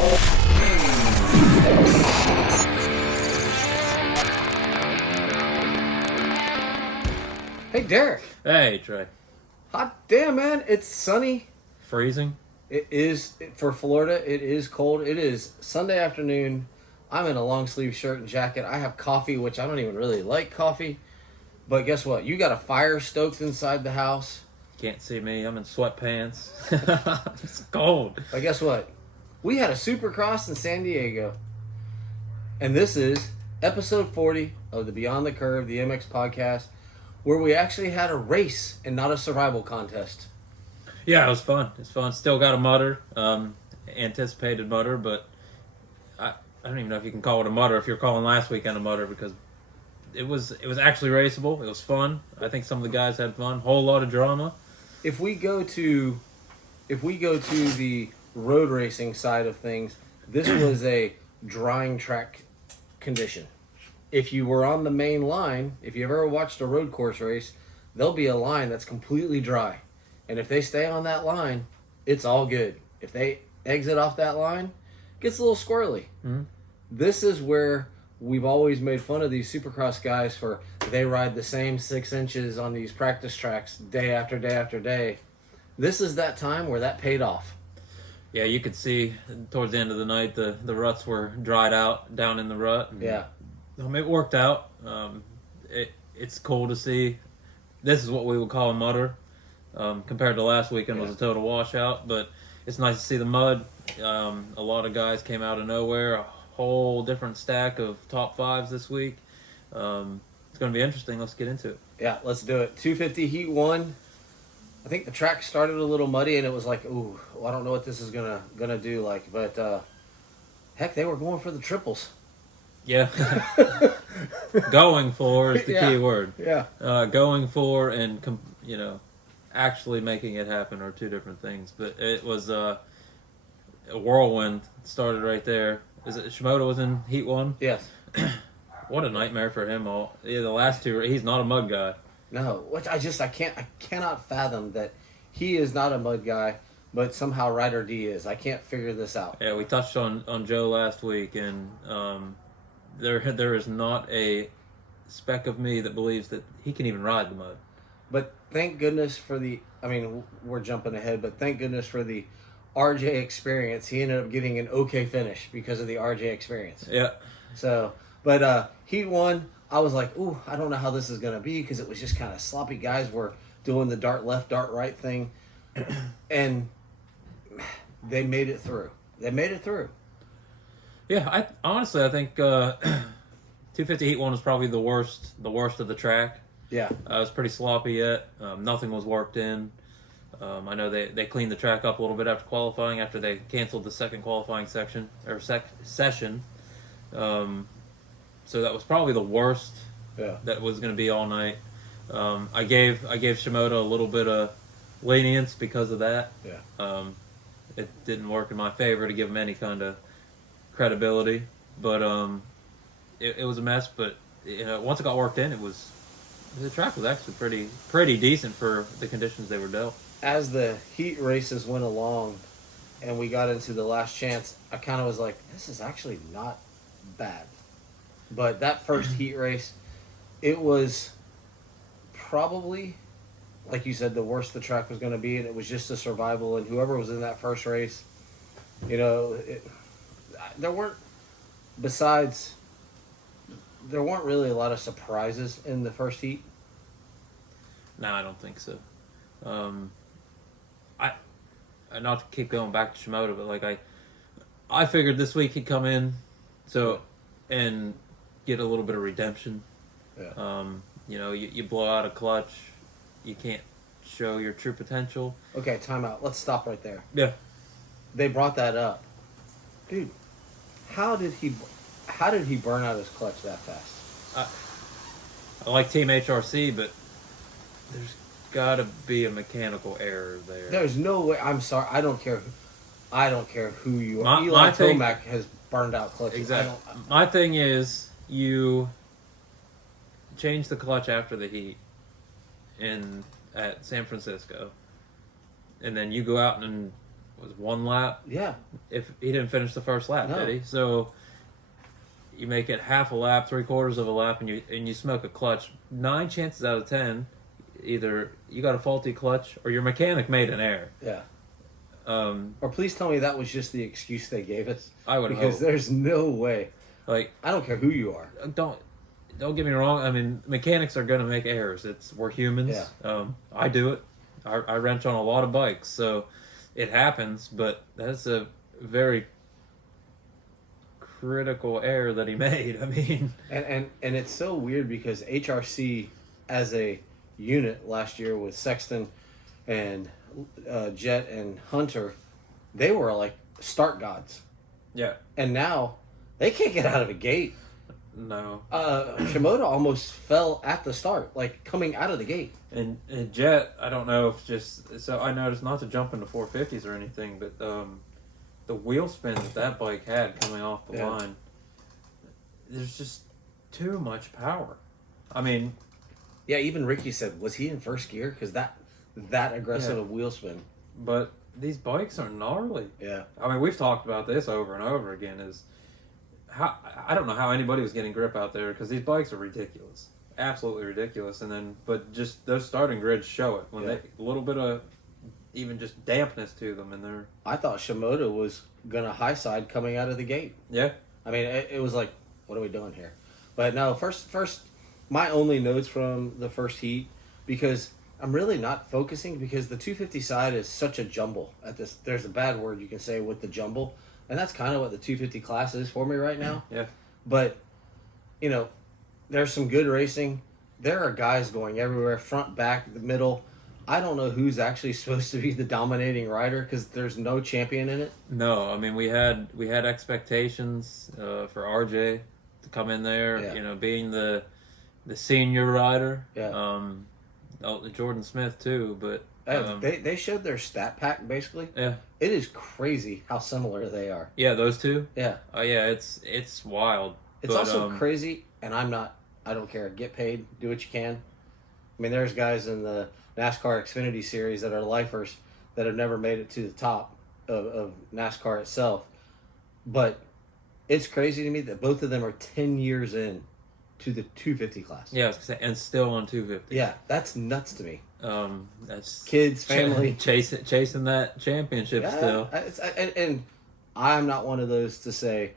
Hey, Derek. Hey, Trey. Hot damn, man. It's sunny. Freezing? It is, for Florida, it is cold. It is Sunday afternoon. I'm in a long sleeve shirt and jacket. I have coffee, which I don't even really like coffee. But guess what? You got a fire stoked inside the house. Can't see me. I'm in sweatpants. It's cold. But guess what? We had a Supercross in San Diego. And this is episode 40 of the Beyond the Curve, the MX podcast, where we actually had a race and not a survival contest. Yeah, it was fun. It's fun. Still got a mutter. Anticipated mutter, but I don't even know if you can call it a mutter if you're calling last weekend a mutter, because it was actually raceable. It was fun. I think some of the guys had fun. Whole lot of drama. If we go to the road racing side of things, this was a drying track condition. If you were on the main line, if you ever watched a road course race, there'll be a line that's completely dry. And if they stay on that line, it's all good. If they exit off that line, it gets a little squirrely. Mm-hmm. This is where we've always made fun of these Supercross guys for they ride the same 6 inches on these practice tracks day after day after day. This is that time where that paid off. Yeah, you could see towards the end of the night the ruts were dried out down in the rut. And, Yeah. it worked out. It's cool to see. This is what we would call a mutter. Compared to last weekend was a total washout, but it's nice to see the mud. A lot of guys came out of nowhere. A whole different stack of top fives this week. It's going to be interesting. Let's get into it. Yeah, let's do it. 250 Heat 1. I think the track started a little muddy, and it was like, ooh, well, I don't know what this is gonna do. Like, but heck, they were going for the triples. Yeah. Going for is the key word. Yeah. Going for and, actually making it happen are two different things. But it was a whirlwind. Started right there. Is it Shimoda was in Heat 1? Yes. What a nightmare for him. The last two, he's not a mud guy. No, which I cannot fathom that he is not a mud guy, but somehow Ryder D is. I can't figure this out. Yeah, we touched on Joe last week, and there is not a speck of me that believes that he can even ride the mud. But thank goodness for we're jumping ahead, but thank goodness for the RJ experience. He ended up getting an okay finish because of the RJ experience. Yeah. So, but Heat 1, I was like, ooh, I don't know how this is going to be, because it was just kind of sloppy. Guys were doing the dart left, dart right thing. And they made it through. Yeah, I think 250 Heat 1 was probably the worst of the track. Yeah. It was pretty sloppy yet. Nothing was worked in. I know they cleaned the track up a little bit after qualifying, after they canceled the second qualifying session. So that was probably the worst that was going to be all night. I gave Shimoda a little bit of lenience because of that. Yeah. It didn't work in my favor to give him any kind of credibility, but it was a mess. But once it got worked in, the track was actually pretty decent for the conditions they were dealt. As the heat races went along and we got into the last chance, I kind of was like, this is actually not bad. But that first heat race, it was probably, like you said, the worst the track was going to be, and it was just a survival. And whoever was in that first race, there weren't really a lot of surprises in the first heat. No, I don't think so. Not to keep going back to Shimoda, but I figured this week he'd come in, and get a little bit of redemption. Yeah. You blow out a clutch, you can't show your true potential. Okay, time out. Let's stop right there. Yeah. They brought that up. Dude, how did he burn out his clutch that fast? I like Team HRC, but there's got to be a mechanical error there. There's no way. I'm sorry. I don't care who you are. My Tomac has burned out clutches. Exactly. My thing is, you change the clutch after the heat at San Francisco, and then you go out and was one lap. Yeah. If he didn't finish the first lap, No. did he? So you make it half a lap, 3/4 of a lap, and you smoke a clutch. 9 chances out of 10, either you got a faulty clutch or your mechanic made an error. Yeah. Um, Or please tell me that was just the excuse they gave us. I would Because hope. there's no way. Like, I don't care who you are. don't get me wrong. I mean, mechanics are going to make errors. We're humans. Yeah. I do it. I wrench on a lot of bikes, so it happens. But that's a very critical error that he made. I mean, And it's so weird because HRC as a unit last year with Sexton and Jet and Hunter, they were like start gods. yeah, And now they can't get out of a gate. no. Shimoda almost fell at the start, like coming out of the gate. And Jet, I don't know if just so I noticed not to jump into 450s or anything, but the wheel spin that bike had coming off the line, there's just too much power. I mean, Yeah, even Ricky said, was he in first gear? Because that aggressive a wheel spin. but these bikes are gnarly. Yeah. I mean, we've talked about this over and over again. Is how I don't know how anybody was getting grip out there because these bikes are ridiculous, absolutely ridiculous. And then, but just those starting grids show it when they a little bit of even just dampness to them, and they're I thought Shimoda was going to high side coming out of the gate. yeah. I mean, it was like, what are we doing here? But no, first, my only notes from the first heat, because I'm really not focusing because the 250 side is such a jumble at this. There's a bad word you can say with the jumble, and that's kind of what the 250 class is for me right now. Yeah. But, there's some good racing. There are guys going everywhere, front, back, the middle. I don't know who's actually supposed to be the dominating rider because there's no champion in it. No, I mean we had expectations for RJ to come in there, Yeah. Being the senior rider. Yeah. Jordan Smith too, but They showed their stat pack basically. yeah, It is crazy how similar they are. yeah, those two. Yeah. Oh yeah, it's wild. It's But, also crazy, and I don't care. Get paid, do what you can. I mean, there's guys in the NASCAR Xfinity Series that are lifers that have never made it to the top of NASCAR itself. But it's crazy to me that both of them are 10 years in to the 250 class. Yeah, I was gonna say, and still on 250. Yeah, that's nuts to me. That's Kids, family. chasing that championship Yeah, still. and I'm not one of those to say,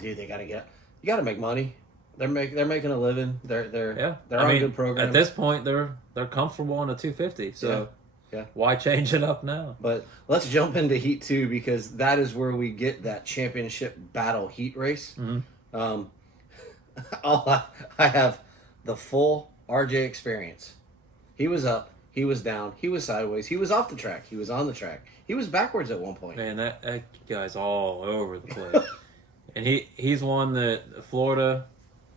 dude, they gotta get. You gotta make money. They're making a living. They're on good programs. At this point, they're comfortable on a 250. So Yeah. why change it up now? But let's jump into Heat 2 because that is where we get that championship battle heat race. Mhm. I have the full RJ experience. He was up, he was down, he was sideways, he was off the track, he was on the track, he was backwards at one point. Man, that guy's all over the place. And he's one that Florida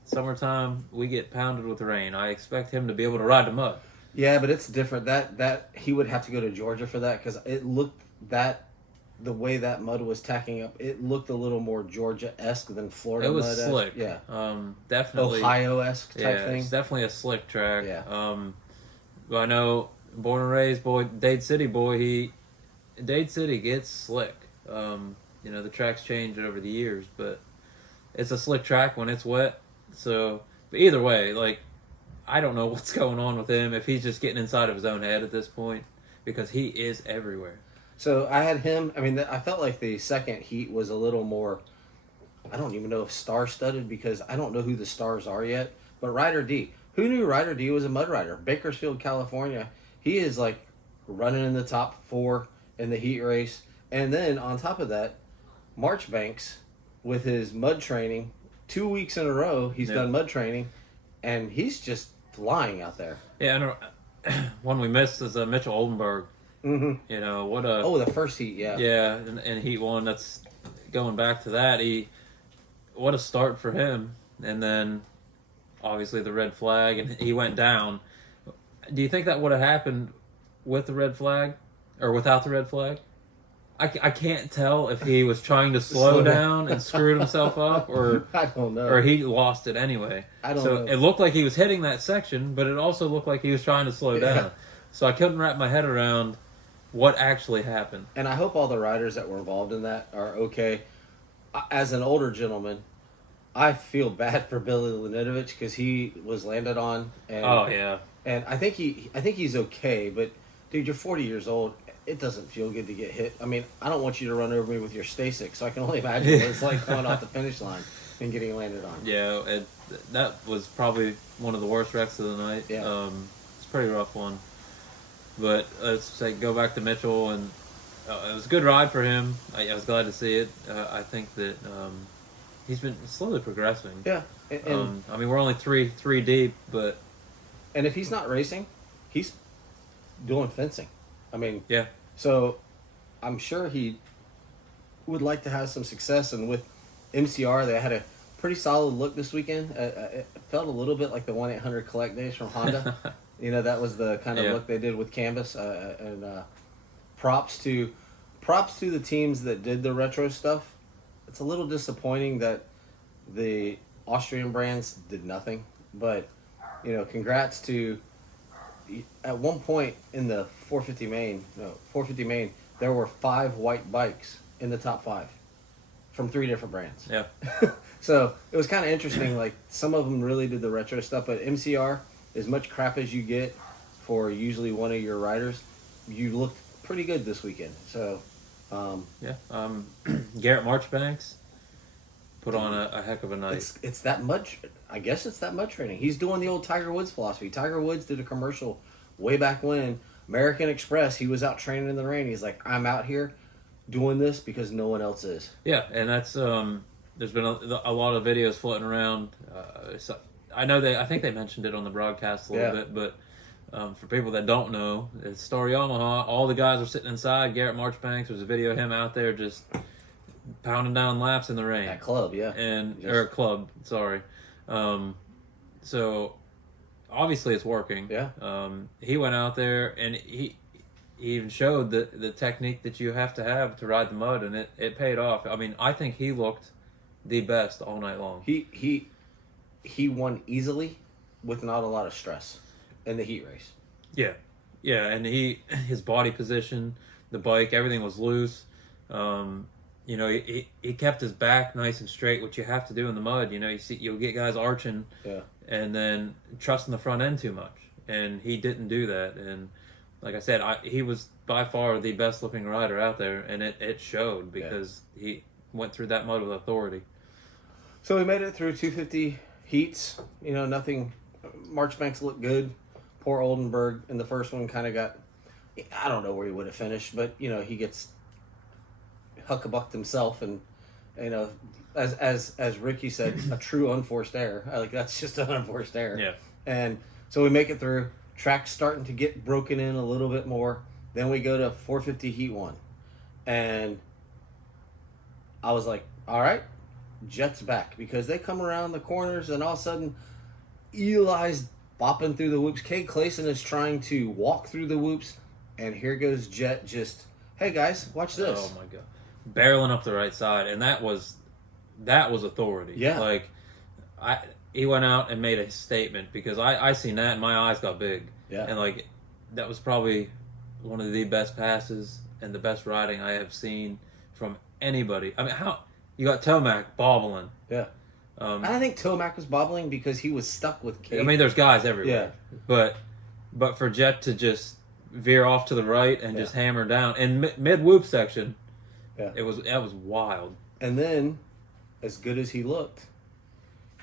summertime we get pounded with rain. I expect him to be able to ride the mud. Yeah, but it's different. That he would have to go to Georgia for that because it looked the way that mud was tacking up. It looked a little more Georgia-esque than Florida. It was mud-esque. slick. Yeah, Definitely Ohio-esque type yeah, thing. It's definitely a slick track. Yeah. But I know, born and raised boy, Dade City boy. Dade City gets slick. The tracks change over the years, but it's a slick track when it's wet. So, but either way, like, I don't know what's going on with him, if he's just getting inside of his own head at this point, because he is everywhere. So I had him. I mean, I felt like the second heat was a little more. I don't even know if star-studded because I don't know who the stars are yet. But Ryder D, who knew Ryder D was a mud rider? Bakersfield, California. He is like running in the top 4 in the heat race, and then on top of that, Marchbanks with his mud training. 2 weeks in a row, he's done mud training, and he's just flying out there. Yeah, I know. One we missed is Mitchell Oldenburg. Mm-hmm. What a... Oh, the first heat, yeah. Yeah, in Heat 1, that's going back to that. What a start for him. And then, obviously, the red flag, and he went down. Do you think that would have happened with the red flag or without the red flag? I can't tell if he was trying to slow down and screwed himself up, or I don't know. or he lost it anyway. I don't know. It looked like he was hitting that section, but it also looked like he was trying to slow down. So I couldn't wrap my head around what actually happened. And I hope all the riders that were involved in that are okay. As an older gentleman, I feel bad for Billy Lanitovich because he was landed on, and Oh yeah, and I think he's okay. But dude, you're 40 years old. It doesn't feel good to get hit. I mean, I don't want you to run over me with your Stasic, so I can only imagine what it's like coming off the finish line and getting landed on. yeah. That was probably one of the worst wrecks of the night. Yeah. It's a pretty rough one. But let's say go back to Mitchell, and it was a good ride for him. I was glad to see it. I think that he's been slowly progressing. Yeah, and I mean, we're only three deep, but if he's not racing, he's doing fencing. I mean, yeah, so I'm sure he would like to have some success. And with MCR, they had a pretty solid look this weekend. It felt a little bit like the 1-800 collect days from Honda. You know, that was the kind of look they did with Canvas. And props to the teams that did the retro stuff. It's a little disappointing that the Austrian brands did nothing, but you know, congrats to. At one point in the 450 main, there were 5 white bikes in the top 5 from 3 different brands. yeah, So it was kind of interesting. Like, some of them really did the retro stuff, but MCR, as much crap as you get for usually one of your riders, you looked pretty good this weekend. So, yeah. Garrett Marchbanks put on a heck of a night. it's that much. I guess it's that much training. He's doing the old Tiger Woods philosophy. Tiger Woods did a commercial way back when, American Express. He was out training in the rain. He's like, I'm out here doing this because no one else is. Yeah, and that's there's been a lot of videos floating around. I think they mentioned it on the broadcast a little bit, but for people that don't know, it's Story Omaha. All the guys are sitting inside. Garrett Marchbanks, there's a video of him out there just pounding down laps in the rain. That club, yeah. Or club, sorry. So obviously it's working. Yeah. He went out there and he even showed the technique that you have to ride the mud, and it paid off. I mean, I think he looked the best all night long. He won easily with not a lot of stress in the heat race. Yeah. Yeah, and his body position, the bike, everything was loose. You know, he kept his back nice and straight, which you have to do in the mud. You know, you'll get guys arching, and then trusting the front end too much, and he didn't do that. And like I said, he was by far the best looking rider out there, and it showed because he went through that mud with authority. So we made it through 250 heats. You know, nothing. Marchbanks looked good. Poor Oldenburg in the first one kind of got. I don't know where he would have finished, but you know, he gets huckabucked himself, and you know, as Ricky said, a true unforced error. Like, that's just an unforced error. Yeah. And so we make it through. Track's starting to get broken in a little bit more. Then we go to 450 heat 1, and I was like, all right, Jet's back, because they come around the corners, and all of a sudden Eli's bopping through the whoops. Cade Clayson is trying to walk through the whoops, and here goes Jet just, hey guys, watch this. Oh my god. Barreling up the right side, and that was authority. Yeah. Like he went out and made a statement, because I seen that and my eyes got big. Yeah. And like that was probably one of the best passes and the best riding I have seen from anybody. I mean, how you got Tomac bobbling. Yeah. I think Tomac was bobbling because he was stuck with Cade. I mean, there's guys everywhere. Yeah. But for Jet to just veer off to the right and just hammer down in mid whoop section, that was wild. And then, as good as he looked,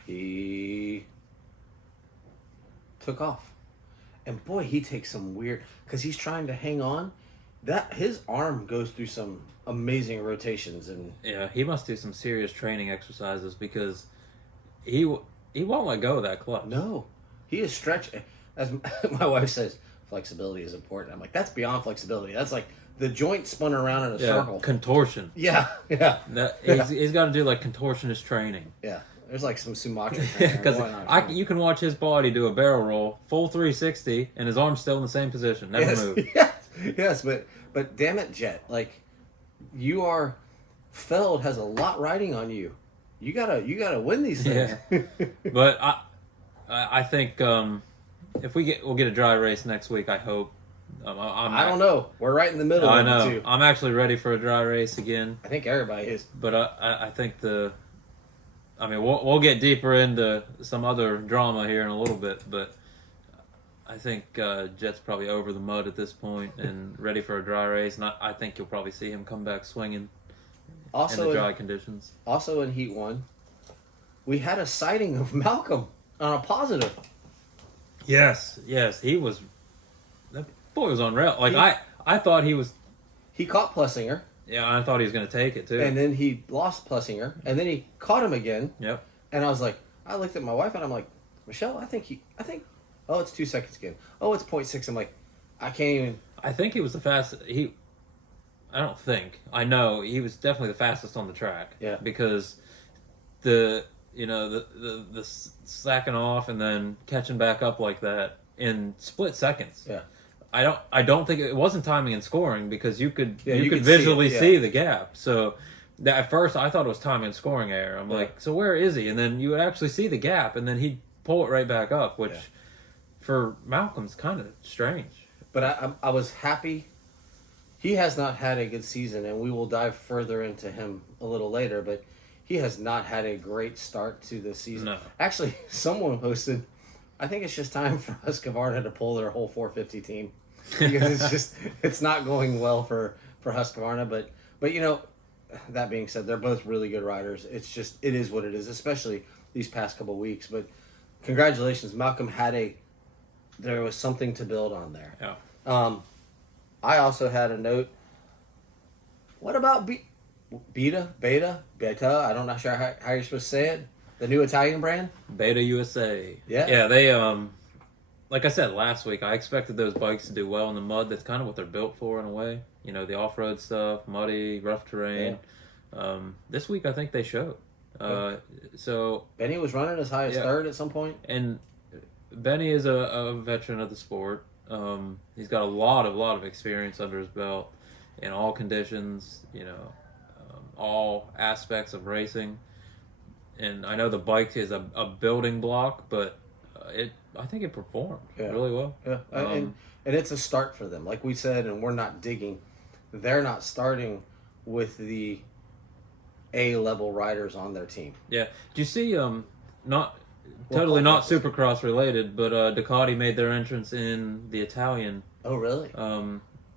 he took off. And boy, he takes some weird, because he's trying to hang on. That his arm goes through some amazing rotations, and yeah, he must do some serious training exercises, because he won't let go of that clutch. No, he is stretched. As my wife says, flexibility is important. I'm like, that's beyond flexibility. That's like the joint spun around in a circle. Contortion. Yeah. He's got to do like contortionist training. Yeah, there's like some Sumatra training because going on. you can watch his body do a barrel roll, full 360, and his arm's still in the same position, never moved. Yes, but damn it, Jet, like Feld has a lot riding on you. You gotta win these things. Yeah. But I think if we'll get a dry race next week, I hope. I don't know. We're right in the middle. I of know. the two. I'm actually ready for a dry race again. I think everybody is. But I think we'll get deeper into some other drama here in a little bit, but I think Jet's probably over the mud at this point and ready for a dry race, and I think you'll probably see him come back swinging in the dry conditions. Also in Heat 1, we had a sighting of Malcolm on a positive. Yes, he was. That boy was unreal. Like I thought he was. He caught Plessinger. Yeah, I thought he was going to take it too. And then he lost Plessinger, and then he caught him again. Yep. And I was like, I looked at my wife and I'm like, Michelle, I think. Oh, it's 2 seconds again. Oh, it's 0.6. I'm like, I can't even. I think he was the fastest. I don't think. I know he was definitely the fastest on the track. Yeah. Because the slacking off and then catching back up like that in split seconds. Yeah. I don't think it wasn't timing and scoring because you could could visually see it, see the gap. So at first I thought it was timing and scoring error. I'm like, so where is he? And then you would actually see the gap and then he'd pull it right back up, which for Malcolm's kind of strange. But I was happy. He has not had a good season, and we will dive further into him a little later, but he has not had a great start to the season. No. Actually, someone posted, I think it's just time for Husqvarna to pull their whole 450 team. Because it's not going well for Husqvarna. But, you know, that being said, they're both really good riders. It is what it is, especially these past couple weeks. But congratulations, Malcolm there was something to build on there. Yeah. I also had a note. What about Beta? I don't know sure how you're supposed to say it. The new Italian brand? Beta USA. Yeah. Yeah, they like I said last week, I expected those bikes to do well in the mud. That's kind of what they're built for in a way. You know, the off-road stuff, muddy, rough terrain. Yeah. This week I think they showed. So Benny was running as high as third at some point. And Benny is a veteran of the sport. He's got a lot of experience under his belt in all conditions, you know, all aspects of racing. And I know the bike is a building block, but I think it performed really well. Yeah, and it's a start for them. Like we said, and we're not digging. They're not starting with the A-level riders on their team. Yeah. Do you see, not Supercross related, but Ducati made their entrance in the Italian. Oh, really?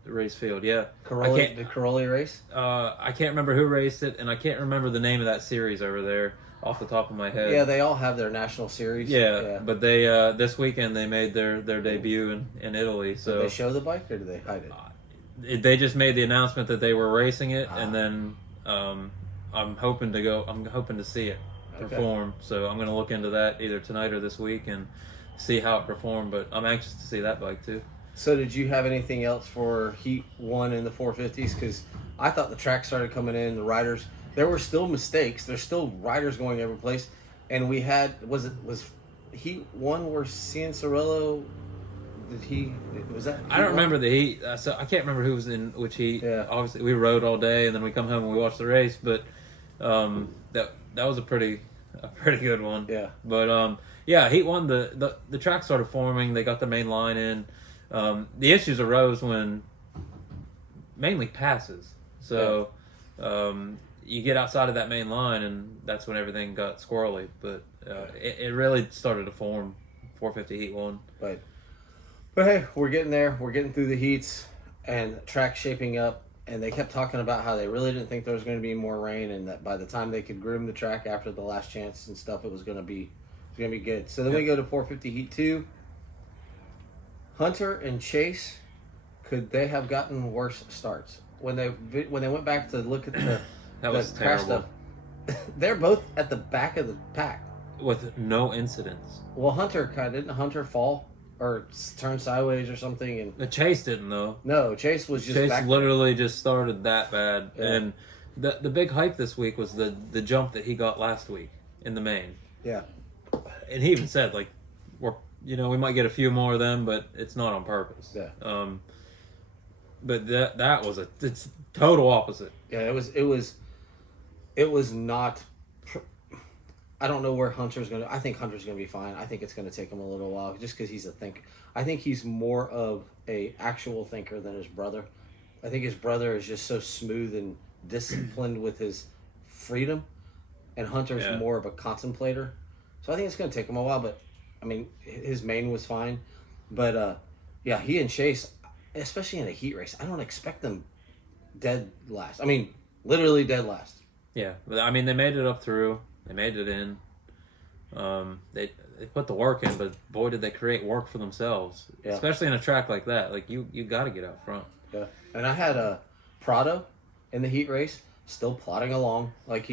Race field, yeah. The Caroli race? I can't remember who raced it, and I can't remember the name of that series over there off the top of my head. Yeah, they all have their national series. Yeah. But they this weekend they made their debut in Italy. So did they show the bike or did they hide it? They just made the announcement that they were racing it, and then I'm hoping to see it perform. So I'm going to look into that either tonight or this week and see how it performed. But I'm anxious to see that bike too. So did you have anything else for Heat 1 in the 450s? Because I thought the track started coming in, the riders, there were still mistakes. There's still riders going every place. And we had, was Heat 1 where Cianciarulo, was that? I don't remember the heat. So I can't remember who was in which heat. Yeah. Obviously, we rode all day, and then we come home and we watch the race. But that was a pretty good one. Yeah. But Heat 1, the track started forming. They got the main line in. The issues arose when mainly passes. So you get outside of that main line, and that's when everything got squirrely. But it really started to form 450 Heat 1. But hey, we're getting there. We're getting through the heats and track shaping up. And they kept talking about how they really didn't think there was going to be more rain, and that by the time they could groom the track after the last chance and stuff, it was going to be good. So then we go to 450 Heat 2. Hunter and Chase, could they have gotten worse starts when they went back to look at the that was crash terrible. stuff? They're both at the back of the pack with no incidents. Well, didn't Hunter fall or turn sideways or something? And the Chase didn't though. No, Chase was just back literally just started that bad. Yeah. And the big hype this week was the jump that he got last week in the main. Yeah, and he even said like we might get a few more of them, but it's not on purpose. Yeah. But it's total opposite. Yeah, it was not. I don't know where Hunter's going to. I think Hunter's going to be fine. I think it's going to take him a little while just because he's a thinker. I think he's more of a actual thinker than his brother. I think his brother is just so smooth and disciplined with his freedom, and Hunter's more of a contemplator. So I think it's going to take him a while. But I mean, his main was fine. But yeah, he and Chase, especially in a heat race, I don't expect them dead last. I mean, literally dead last. Yeah, but I mean, they made it up through. They made it in. They put the work in, but boy, did they create work for themselves. Yeah. Especially in a track like that. Like, you got to get out front. Yeah. And I had Prado in the heat race, still plodding along. Like,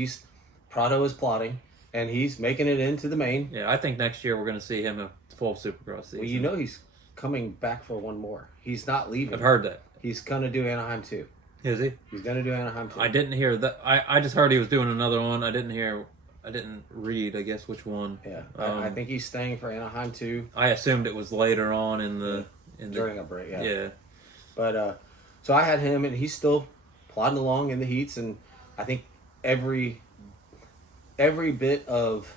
Prado is plodding, and he's making it into the main. Yeah, I think next year we're going to see him a full Supercross season. Well, you know he's coming back for one more. He's not leaving. I've heard that. He's going to do Anaheim too. Is he? He's going to do Anaheim too. I didn't hear that. I just heard he was doing another one. I didn't read, I guess, which one. Yeah, I think he's staying for Anaheim too. I assumed it was later on during a break. Yeah. Yeah. But so I had him, and he's still plodding along in the heats, and I think every bit of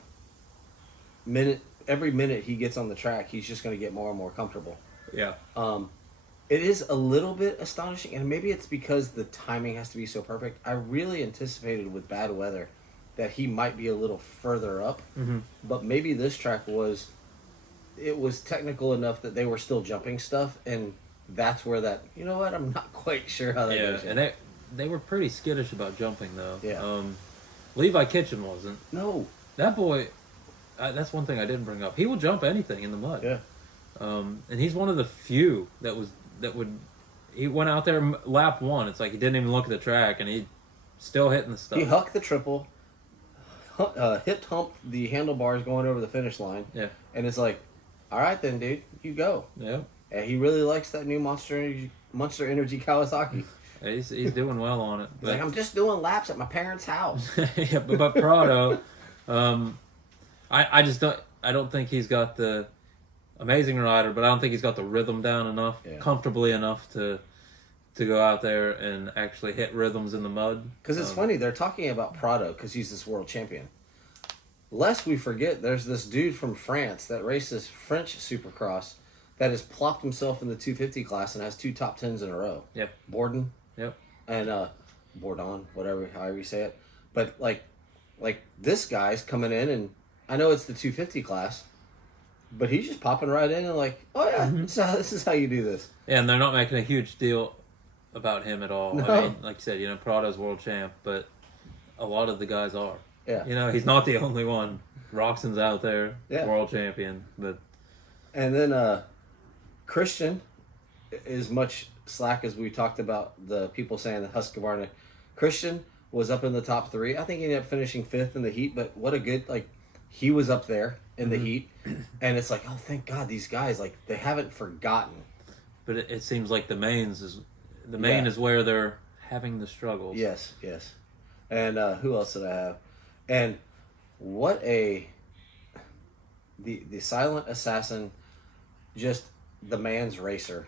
every minute he gets on the track, he's just going to get more and more comfortable. Yeah. It is a little bit astonishing, and maybe it's because the timing has to be so perfect. I really anticipated with bad weather that he might be a little further up, but maybe this track was technical enough that they were still jumping stuff, and that's where that, you know what, I'm not quite sure how that goes. And they were pretty skittish about jumping, though. Yeah. Levi Kitchen wasn't. No. That boy, that's one thing I didn't bring up. He will jump anything in the mud. Yeah. And he's one of the few he went out there lap one. It's like he didn't even look at the track, and he still hitting the stuff. He hucked the triple, hip humped the handlebars going over the finish line. Yeah. And it's like, all right then, dude, you go. Yeah. And he really likes that new Monster Energy Kawasaki. He's doing well on it. He's like, I'm just doing laps at my parents' house. Yeah, but Prado, I don't think he's got the amazing rider, but I don't think he's got the rhythm down enough, comfortably enough to go out there and actually hit rhythms in the mud. Because it's funny, they're talking about Prado because he's this world champion. Lest we forget, there's this dude from France that races French Supercross that has plopped himself in the 250 class and has 2 top 10s in a row. Yep. Borden. Yep. And Bourdon, however you say it. But like this guy's coming in, and I know it's the 250 class, but he's just popping right in and like, oh yeah, this is how you do this. Yeah, and they're not making a huge deal about him at all. No. I mean, like you said, Prado's world champ, but a lot of the guys are. Yeah. He's not the only one. Roxon's out there, world champion, but. And then Christian is much slack as we talked about the people saying that Husqvarna. Christian was up in the top 3. I think he ended up finishing 5th in the heat, but what a good, he was up there in the heat, and it's like, oh, thank God, these guys, they haven't forgotten. But it seems like the main is where they're having the struggles. Yes. And who else did I have? And what the silent assassin, just the man's racer,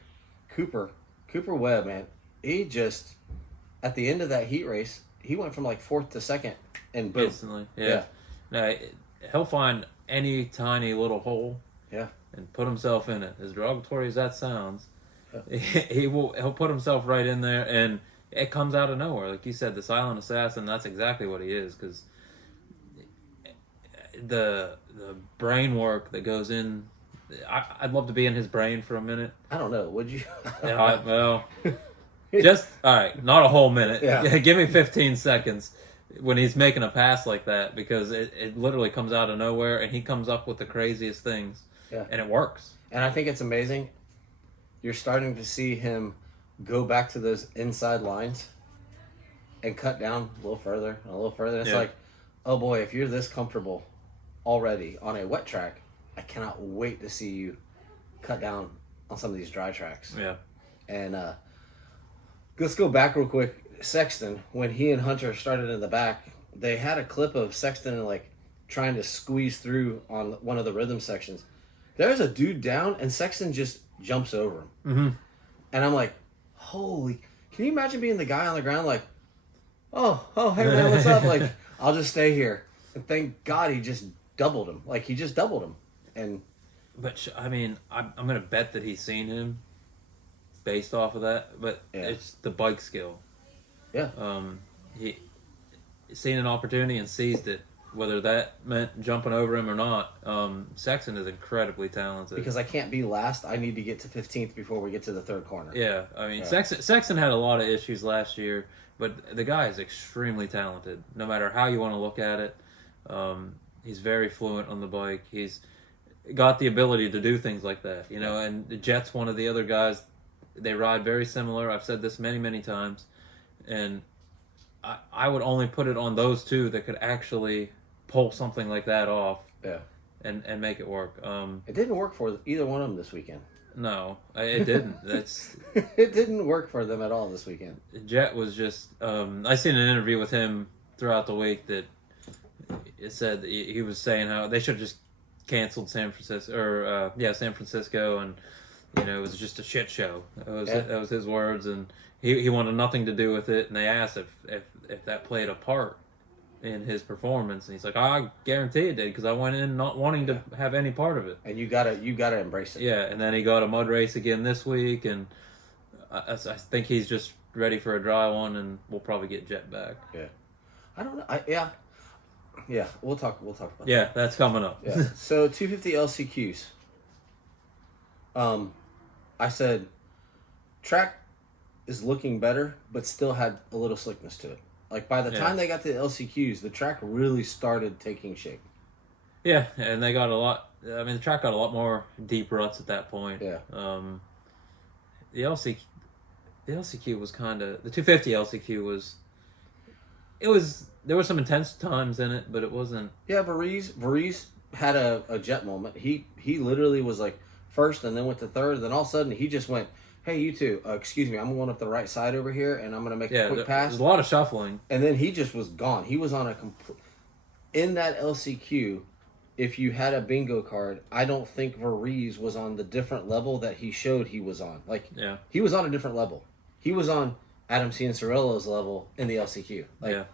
Cooper Webb, man. He just, at the end of that heat race, he went from 4th to 2nd, and boom. Instantly, yeah. No, he'll find any tiny little hole, and put himself in it. As derogatory as that sounds, he'll put himself right in there, and it comes out of nowhere. Like you said, the silent assassin. That's exactly what he is, because the brain work that goes in. I'd love to be in his brain for a minute. I don't know. Would you? Well, just all right. Not a whole minute. Yeah. Give me 15 seconds when he's making a pass like that, because it literally comes out of nowhere, and he comes up with the craziest things. Yeah. And it works. And I think it's amazing. You're starting to see him go back to those inside lines and cut down a little further and a little further. It's like, oh boy, if you're this comfortable already on a wet track, I cannot wait to see you cut down on some of these dry tracks. Yeah. And let's go back real quick. Sexton, when he and Hunter started in the back, they had a clip of Sexton trying to squeeze through on one of the rhythm sections. There's a dude down, and Sexton just jumps over him. Mm-hmm. And I'm like, holy, can you imagine being the guy on the ground oh, hey man, what's up? I'll just stay here. And thank God he just doubled him. Like, he just doubled him. And But I mean, I'm gonna bet that he's seen him based off of that. But Yeah. it's the bike skill. yeah, He seen an opportunity and seized it. Whether that meant jumping over him or not, Sexton is incredibly talented. because I can't be last. I need to get to 15th before we get to the third corner. Yeah, I mean, Yeah. Sexton had a lot of issues last year, but the guy is extremely talented. No matter how you want to look at it, he's very fluent on the bike. He's got the ability to do things like that, you know. And Jet's one of the other guys. They ride very similar. I've said this many, many times, and I would only put it on those two that could actually pull something like that off. Yeah. And make it work. It didn't work for either one of them this weekend. No, it didn't. That's It didn't work for them at all this weekend. Jet was just. I seen an interview with him throughout the week that it said that he was saying how they should have just canceled San Francisco San Francisco, and you know it was just a shit show. That was his words, and he wanted nothing to do with it. And they asked if that played a part in his performance, and he's like, I guarantee it did, because I went in not wanting to have any part of it. And you gotta embrace it. Yeah, and then he got a mud race again this week, and I think he's just ready for a dry one, and we'll probably get Jet back. Yeah. I don't know. Yeah. We'll talk about Yeah, that. that's coming up. Yeah. So 250 LCQs. I said track is looking better, but still had a little slickness to it. Like, by the time they got to the LCQs, the track really started taking shape. Yeah, and they got a lot. I mean, the track got a lot more deep ruts at that point. Yeah. The LCQ was kind of the 250 LCQ was. It was there were some intense times in it, but it wasn't. Yeah, Varese had a Jet moment. He literally was like first and then went to third. Then all of a sudden he just went, hey, you two, excuse me, I'm going up the right side over here, and I'm going to make a quick pass. There's a lot of shuffling. And then he just was gone. He was on in that LCQ, if you had a bingo card, I don't think Varese was on the different level that he showed he was on. Like, he was on a different level. He was on Adam Cianciarulo's level in the LCQ. Like,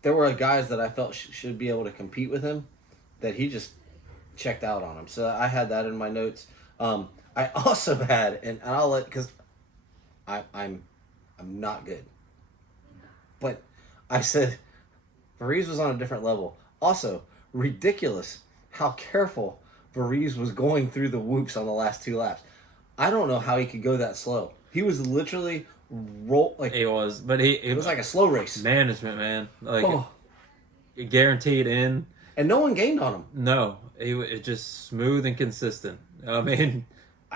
there were guys that I felt should be able to compete with him that he just checked out on him. So I had that in my notes. I also had, and I'll let, because I'm not good, but I said Varese was on a different level. Also, ridiculous how careful Varese was going through the whoops on the last two laps. I don't know how he could go that slow. He was literally It was, but it was like a slow race. Management, man, like guaranteed in, and no one gained on him. No, it just smooth and consistent. I mean,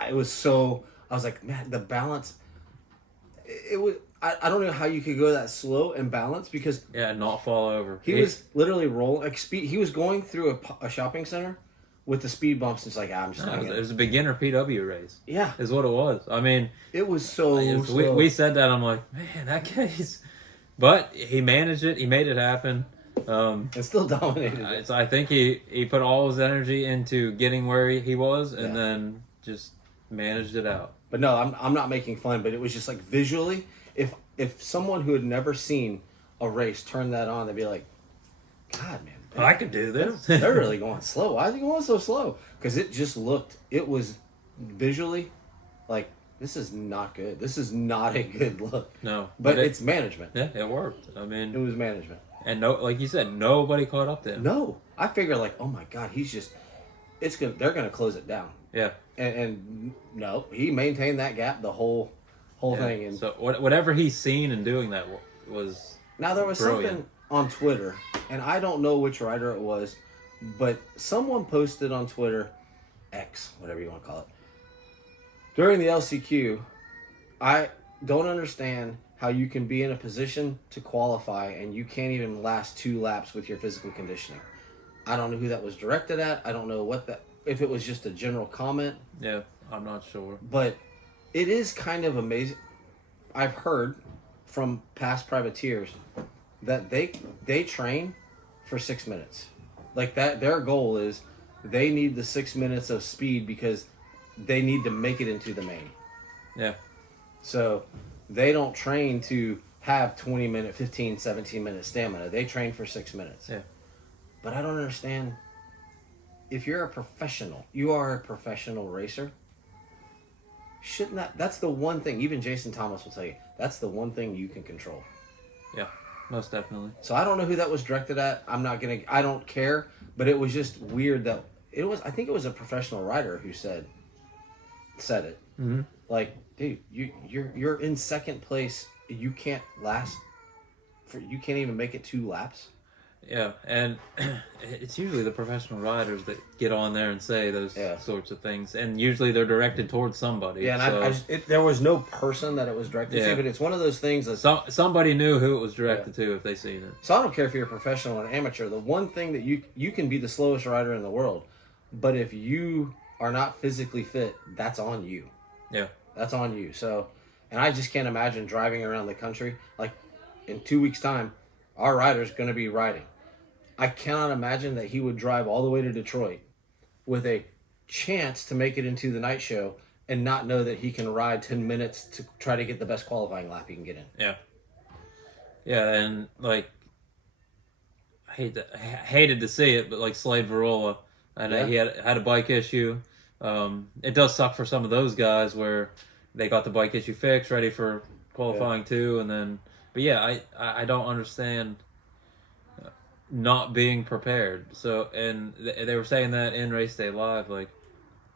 it was so. I was like, man, the balance. It was. I don't know how you could go that slow and balance, because not fall over. He was literally rolling like speed. He was going through a shopping center with the speed bumps. It's like, I'm just not. It was a beginner PW race. Yeah, is what it was. I mean, it was so. We said that. I'm like, man, that case. But he managed it. He made it happen. And still dominated it. I think he put all his energy into getting where he was, and then just managed it out. But no, I'm not making fun. But it was just like visually, if someone who had never seen a race turned that on, they'd be like, God, man, I could do this. They're really going slow. Why is he going so slow? Because it was visually like, this is not good. This is not a good look. No, but it's management. Yeah, it worked. I mean, it was management. And like you said, nobody caught up to him. No, I figured like, oh my God, they're gonna close it down. Yeah. And no, he maintained that gap the whole thing. And so whatever he's seen and doing that was. Now there was something on Twitter, and I don't know which writer it was, but someone posted on Twitter, X, whatever you want to call it, during the LCQ. I don't understand how you can be in a position to qualify and you can't even last 2 laps with your physical conditioning. I don't know who that was directed at. I don't know if it was just a general comment. Yeah, I'm not sure. But it is kind of amazing. I've heard from past privateers that they train for 6 minutes. Like that, their goal is they need the 6 minutes of speed because they need to make it into the main. Yeah. So they don't train to have 20-minute, 15, 17-minute stamina. They train for 6 minutes. Yeah. But I don't understand. If you're a professional, you are a professional racer. Shouldn't that's the one thing, even Jason Thomas will tell you, that's the one thing you can control. Yeah, most definitely. So I don't know who that was directed at. I don't care, but it was just weird that I think it was a professional rider who said it. Mm-hmm. Like, dude, you're in second place. You can't you can't even make it 2 laps. Yeah, and it's usually the professional riders that get on there and say those sorts of things, and usually they're directed towards somebody. Yeah, and so. there was no person that it was directed to, but it's one of those things that somebody knew who it was directed to if they seen it. So I don't care if you're a professional or an amateur. The one thing that you can be the slowest rider in the world, but if you are not physically fit, that's on you. Yeah, that's on you. So, and I just can't imagine driving around the country like in 2 weeks' time. Our rider's going to be riding. I cannot imagine that he would drive all the way to Detroit with a chance to make it into the night show and not know that he can ride 10 minutes to try to get the best qualifying lap he can get in. Yeah. Yeah, and like, I hated to see it, but like Slade Varola, I know he had a bike issue. It does suck for some of those guys where they got the bike issue fixed, ready for qualifying too, and then, but yeah, I don't understand not being prepared. So, and they were saying that in Race Day Live, like,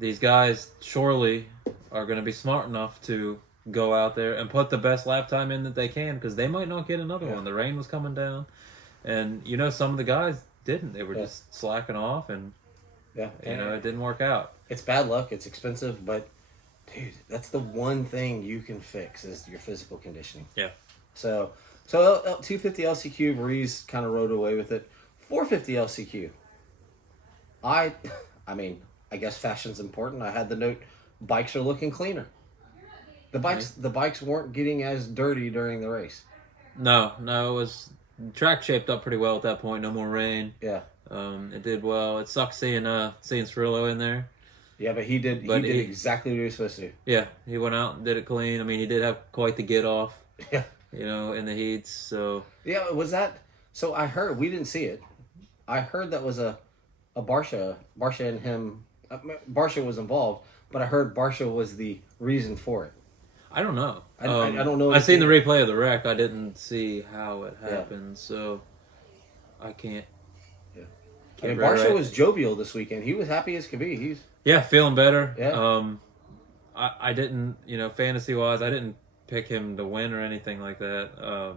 these guys surely are going to be smart enough to go out there and put the best lap time in that they can, because they might not get another one. The rain was coming down, and some of the guys didn't. They were just slacking off, and it didn't work out. It's bad luck. It's expensive, but dude, that's the one thing you can fix is your physical conditioning. Yeah. So 250 LCQ, Breeze kind of rode away with it. 450 LCQ. I mean, I guess fashion's important. I had the note, bikes are looking cleaner. The bikes weren't getting as dirty during the race. No, it was track shaped up pretty well at that point. No more rain. Yeah. It did well. It sucks seeing Cirillo in there. Yeah, but he did exactly what he was supposed to do. Yeah, he went out and did it clean. I mean, he did have quite the get off. Yeah. In the heats, so... Yeah, was that... So I heard... We didn't see it. I heard that was a Barsha and him... Barsha was involved, but I heard Barsha was the reason for it. I don't know. I don't know. I've seen the replay of the wreck. I didn't see how it happened, so I can't... Yeah. I mean, Barsha was jovial this weekend. He was happy as could be. Yeah, feeling better. Yeah. I didn't, fantasy-wise, I didn't pick him to win or anything like that,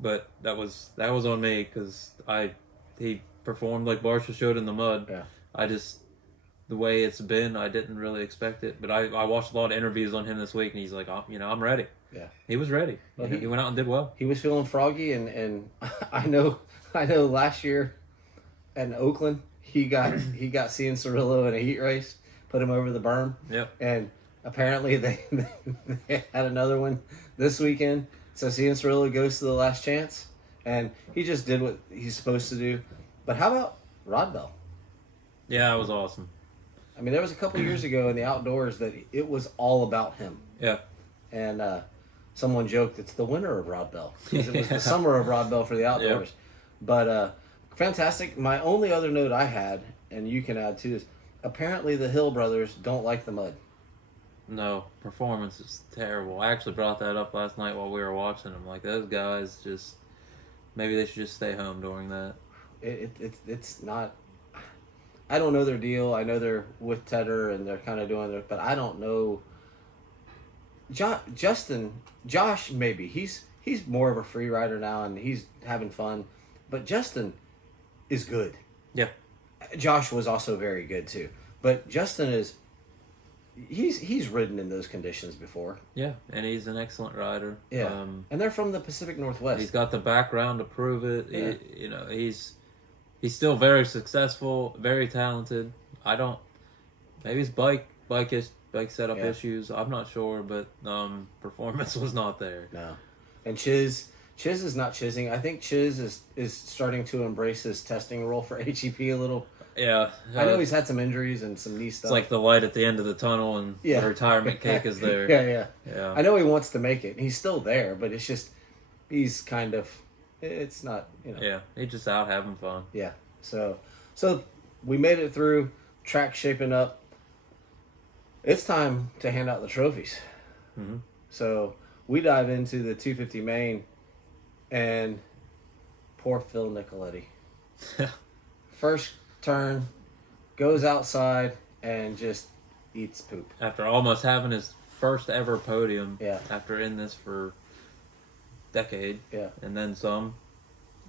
but that was on me because he performed like Barsha showed in the mud. Yeah. The way it's been, I didn't really expect it, but I watched a lot of interviews on him this week, and he's like, I'm ready. Yeah, he was ready. Well, he went out and did well. He was feeling froggy, and I know last year in Oakland he got seeing Cirillo in a heat race, put him over the berm. Yep. And apparently they had another one this weekend. So Cirillo goes to the last chance, and he just did what he's supposed to do. But how about Rod Bell? Yeah, it was awesome. I mean, there was a couple years ago in the outdoors that it was all about him. Yeah. And someone joked it's the winter of Rod Bell because it was the summer of Rod Bell for the outdoors. Yep. But fantastic. My only other note I had, and you can add too, is apparently the Hill brothers don't like the mud. No, performance is terrible. I actually brought that up last night while we were watching them. Like, those guys just, maybe they should just stay home during that. It's not, I don't know their deal. I know they're with Tedder and they're kind of doing their, but I don't know. Josh, maybe. He's more of a free rider now and he's having fun. But Justin is good. Yeah. Josh was also very good too. But Justin is, he's ridden in those conditions before. Yeah, and he's an excellent rider. Yeah, and they're from the Pacific Northwest. He's got the background to prove it. Yeah. He's still very successful, very talented. Maybe his bike setup issues. I'm not sure, but performance was not there. No, and Chiz is not chizzing. I think Chiz is starting to embrace his testing role for HEP a little. Yeah, I know he's had some injuries and some knee stuff. It's like the light at the end of the tunnel, and the retirement cake is there. Yeah. I know he wants to make it. He's still there, but it's just he's kind of. It's not. Yeah, he's just out having fun. Yeah, So we made it through. Track shaping up. It's time to hand out the trophies. Mm-hmm. So we dive into the 250 main, and poor Phil Nicoletti. First turn, goes outside and just eats poop. After almost having his first ever podium. Yeah. After in this for decade. Yeah. And then some.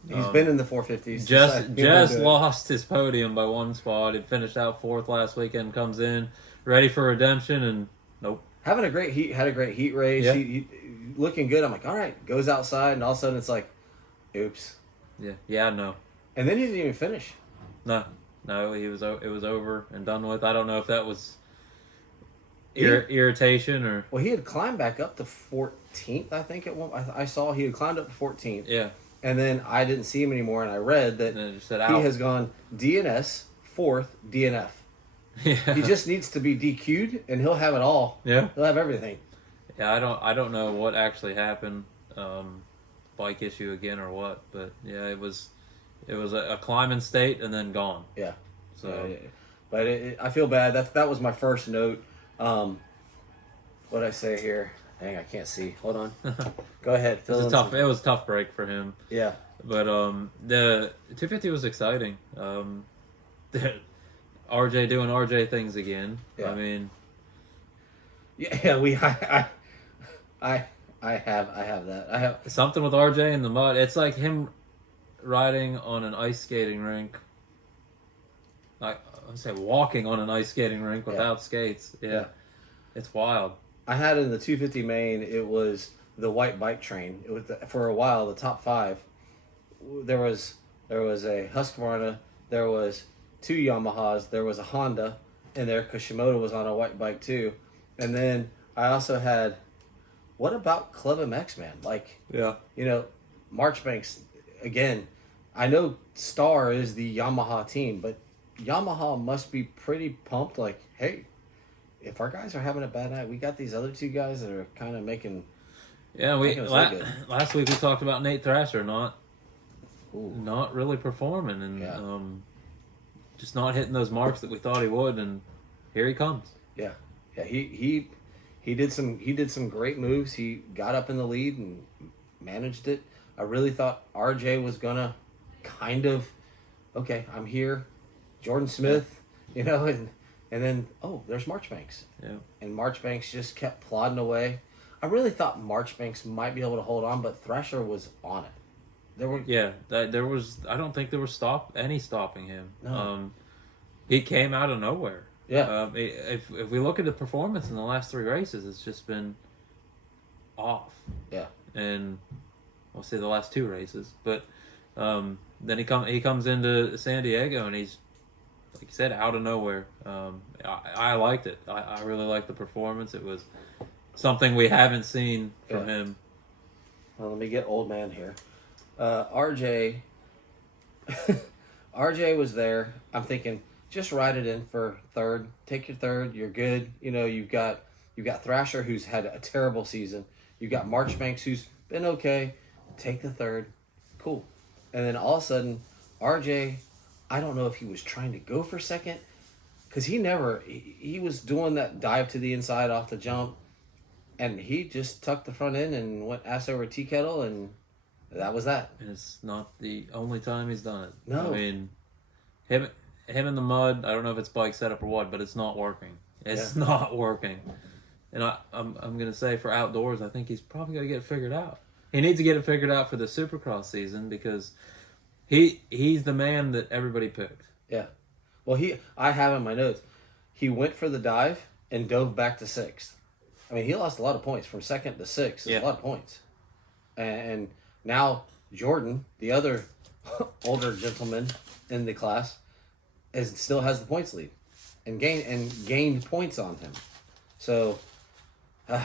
He's been in the 450s. Just lost his podium by one spot. He finished out 4th last weekend. Comes in ready for redemption, and nope. Having a great heat. Had a great heat race. Yeah. He looking good. I'm like, all right. Goes outside, and all of a sudden it's like, oops. Yeah. No. And then he didn't even finish. No. It was over and done with. I don't know if that was irritation or. Well, he had climbed back up to 14th. I think I saw he had climbed up to 14th. Yeah. And then I didn't see him anymore, and I read that he has gone DNS, 4th, DNF. Yeah. He just needs to be DQ'd, and he'll have it all. Yeah. He'll have everything. Yeah, I don't know what actually happened, bike issue again or what, but yeah, it was a climbing state and then gone. Yeah. So, but I feel bad. That was my first note. What did I say here? Dang, I can't see. Hold on. Go ahead. It was a tough break for him. Yeah. But the 250 was exciting. RJ doing RJ things again. Yeah. I mean, yeah. I have that. I have something with RJ in the mud. It's like him riding on an ice skating rink. I would say walking on an ice skating rink without skates. Yeah. It's wild. I had in the 250 main, it was the white bike train. It was for a while the top 5. There was a Husqvarna, there was 2 Yamahas, there was a Honda in there because Shimoda was on a white bike too, and then I also had. What about Club MX, man? Like, Marchbanks again. I know Star is the Yamaha team, but Yamaha must be pretty pumped. Like, hey, if our guys are having a bad night, we got these other 2 guys that are kind of making. Yeah, last week we talked about Nate Thrasher not really performing and just not hitting those marks that we thought he would, and here he comes. Yeah, he did some great moves. He got up in the lead and managed it. I really thought RJ was gonna kind of, okay, I'm here, Jordan Smith, and then there's Marchbanks. Yeah. And Marchbanks just kept plodding away. I really thought Marchbanks might be able to hold on, but Thrasher was on it. I don't think there was any stopping him. No. He came out of nowhere. Yeah. If we look at the performance in the last 3 races, it's just been off. Yeah. And we'll say the last 2 races, but then he comes into San Diego and he's, like you said, out of nowhere. I liked it. I really liked the performance. It was something we haven't seen from him. Well, let me get old man here. RJ was there. I'm thinking, just ride it in for 3rd. Take your 3rd. You're good. You've got Thrasher, who's had a terrible season. You've got Marchbanks, who's been okay. Take the 3rd. Cool. And then all of a sudden, RJ, I don't know if he was trying to go for 2nd, because he was doing that dive to the inside off the jump, and he just tucked the front end and went ass over tea kettle, and that was that. And it's not the only time he's done it. No. I mean, him in the mud, I don't know if it's bike setup or what, but it's not working. It's not working. And I'm going to say for outdoors, I think he's probably going to get it figured out. He needs to get it figured out for the Supercross season, because he's the man that everybody picked. Yeah. Well, I have in my notes, he went for the dive and dove back to 6th. I mean, he lost a lot of points from 2nd to 6th. It's a lot of points. And now Jordan, the other older gentleman in the class, still has the points lead and gained points on him. So, and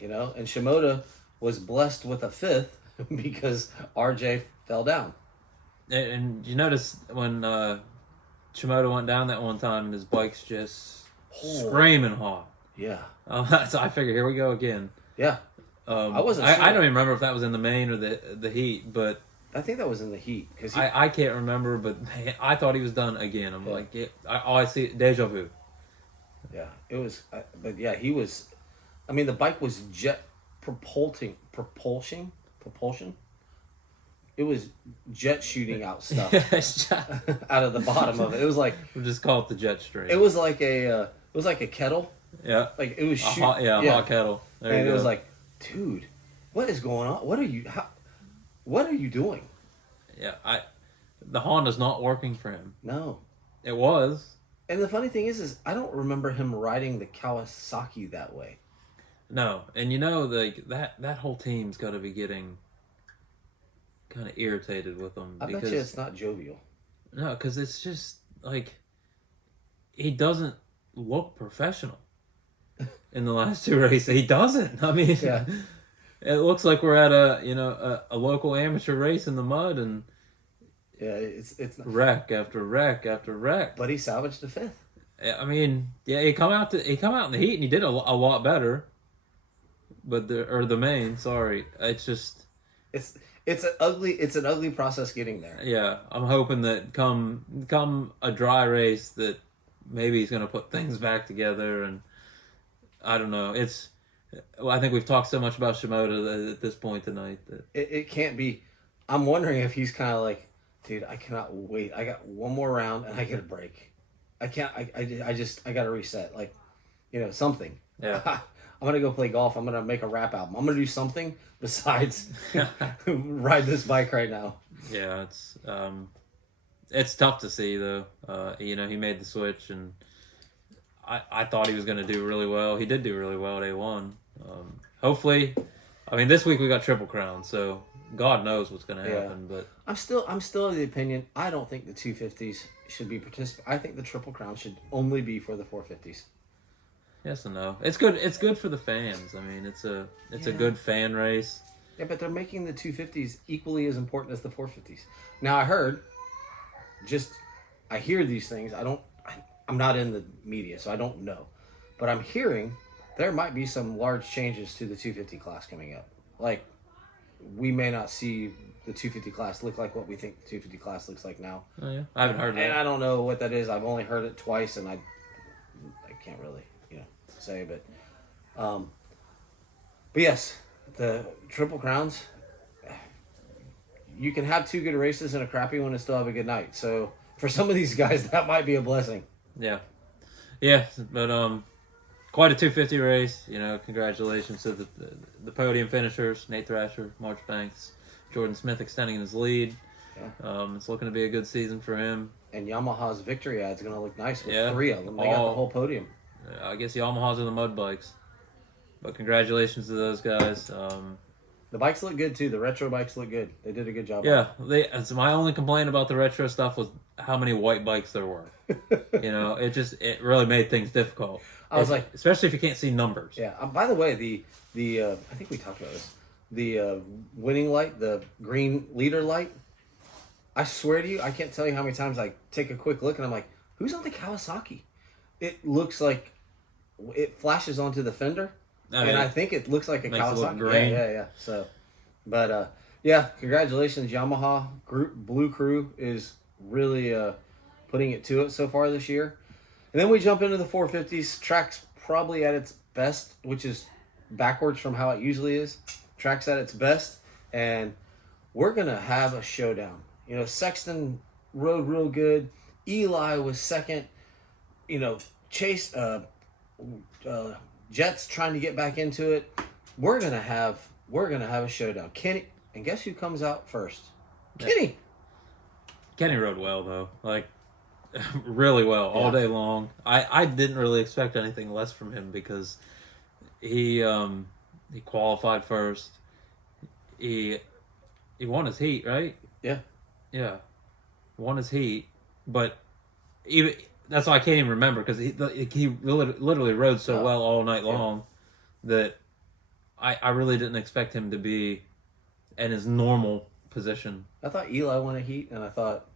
Shimoda was blessed with a 5th because RJ fell down. And you notice when Shimoda went down that one time and his bike's just screaming hot. Yeah. So I figure, here we go again. Yeah. I wasn't sure. I don't even remember if that was in the main or the heat, but I think that was in the heat because I can't remember, but man, I thought he was done again. I'm like, I see deja vu. yeah, it was. But yeah, he was. I mean, the bike was jet propulsion. It was jet shooting out stuff out of the bottom of it. It was like We'll just call it the jet stream. it was like a kettle. Yeah, Like it was hot kettle. There and you it go. was like, dude, what is going on? What are you doing? Yeah, the Honda's not working for him. No. It was. And the funny thing is I don't remember him riding the Kawasaki that way. No, and like that whole team's got to be getting kind of irritated with him. I bet you it's not jovial. No, because it's just like he doesn't look professional in the last two races. He doesn't. I mean, Yeah. it looks like we're at a local amateur race in the mud and Yeah, it's not, wreck after wreck after wreck. but he salvaged the fifth. I mean, yeah, he come out in the heat and he did a lot better. But the main, sorry, it's just It's an ugly process getting there. yeah. I'm hoping that come a dry race that maybe he's gonna put things back together, and I don't know. I think we've talked so much about Shimoda at this point tonight that It can't be. I'm wondering if he's kind of like, dude, I cannot wait. I got one more round and I get a break. I can't. I got to reset. Like, something. yeah. I'm gonna go play golf. I'm gonna make a rap album. I'm gonna do something besides ride this bike right now. Yeah, it's tough to see though. He made the switch, and I thought he was going to do really well. He did do really well at A1. Hopefully, I mean, this week we got Triple Crown, so God knows what's going to happen. But I'm still of the opinion. I don't think the 250s should be I think the Triple Crown should only be for the 450s. yes and no. It's good. It's good for the fans. I mean, it's a good fan race. Yeah, but they're making the 250s equally as important as the 450s. Now I hear these things. I'm not in the media, so I don't know. But I'm hearing there might be some large changes to the 250 class coming up. Like, we may not see the 250 class look like what we think the 250 class looks like now. Oh yeah, I haven't heard that. And I don't know what that is. I've only heard it twice, and I can't really say. But yes, the Triple Crowns. You can have two good races and a crappy one and still have a good night. So for some of these guys, that might be a blessing. Yeah, but quite a 250 race. Congratulations to the podium finishers: Nate Thrasher, March Banks, Jordan Smith extending his lead. Yeah. It's looking to be a good season for him. And Yamaha's victory ad's going to look nice with 3 of them. They got the whole podium. I guess Yamahas are the mud bikes, but congratulations to those guys. The bikes look good too. The retro bikes look good. They did a good job. Yeah, it's my only complaint about the retro stuff was how many white bikes there were. It really made things difficult. I was like, especially if you can't see numbers. Yeah. By the way, the I think we talked about this. The winning light, the green leader light. I swear to you, I can't tell you how many times I take a quick look and I'm like, who's on the Kawasaki? It looks like it flashes onto the fender. And I think it looks like a Kawasaki. It look green. Yeah. So, but congratulations, Yamaha Group Blue Crew is really putting it to it so far this year. And then we jump into the 450s. Track's probably at its best, which is backwards from how it usually is. Track's at its best, and we're gonna have a showdown. Sexton rode real good. Eli was second. Chase. Jets trying to get back into it. We're gonna have a showdown. Kenny, and guess who comes out first? Kenny. Kenny rode well though, like really well all day long. I didn't really expect anything less from him because he qualified first. He won his heat, right? Yeah, won his heat, but even. That's why I can't even remember because he literally rode so well all night long that I really didn't expect him to be in his normal position. I thought Eli won a heat, and I thought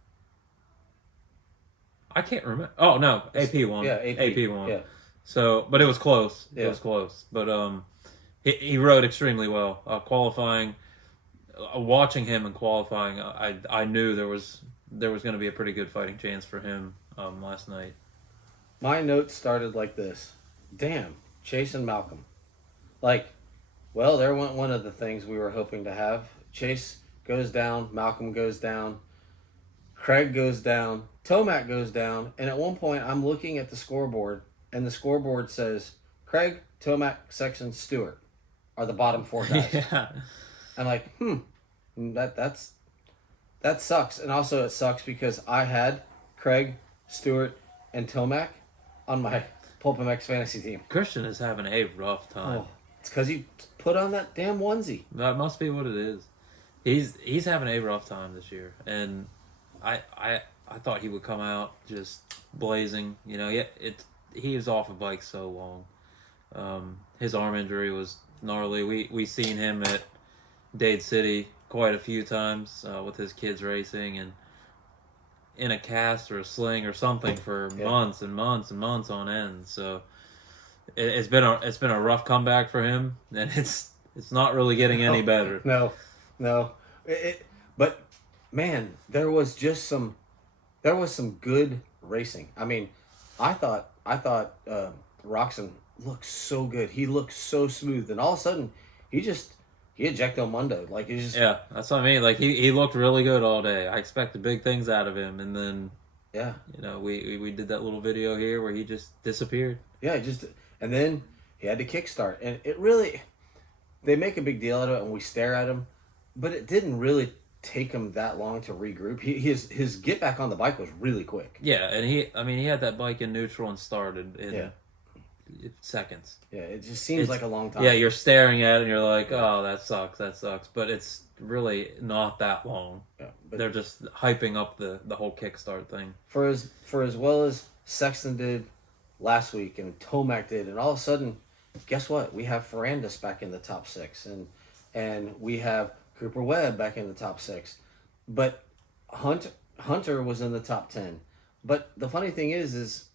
I can't remember. Oh no, AP won. Yeah, AP won. Yeah. So, but it was close. Yeah. It was close. But he rode extremely well. Qualifying, watching him in qualifying, I knew there was going to be a pretty good fighting chance for him last night. My notes started like this. Damn, Chase and Malcolm. Like, well, there went one of the things we were hoping to have. Chase goes down, Malcolm goes down, Craig goes down, Tomac goes down, and at one point I'm looking at the scoreboard, and the scoreboard says Craig, Tomac, Sexton, Stewart are the bottom 4 guys. Yeah. I'm like, that sucks. And also it sucks because I had Craig, Stewart, and Tomac on my Pulp MX fantasy team. Christian is having a rough time. Oh, it's because he put on that damn onesie. That must be what it is. He's having a rough time this year, and I thought he would come out just blazing. You know, he was off a bike so long. His arm injury was gnarly. We seen him at Dade City quite a few times with his kids racing and in a cast or a sling or something for months and months and months on end. So it's been a rough comeback for him, and it's not really getting any better. No. But man, there was some good racing. I mean, I thought Roxon looked so good. He looked so smooth, and all of a sudden he ejected Mundo. Like he just that's what I mean. Like he looked really good all day. I expected big things out of him, and then we did that little video here where he just disappeared. Yeah, and then he had to kickstart, and it really they make a big deal out of it, and we stare at him, but it didn't really take him that long to regroup. His get back on the bike was really quick. Yeah, and he had that bike in neutral and started in seconds. Yeah, it just seems like a long time. Yeah, you're staring at it and you're like, oh, that sucks. But it's really not that long. Yeah, but they're just hyping up the whole kickstart thing. For as well as Sexton did last week and Tomac did, and all of a sudden, guess what? We have Ferrandis back in the top 6, and we have Cooper Webb back in the top 6. But Hunter was in the top 10. But the funny thing is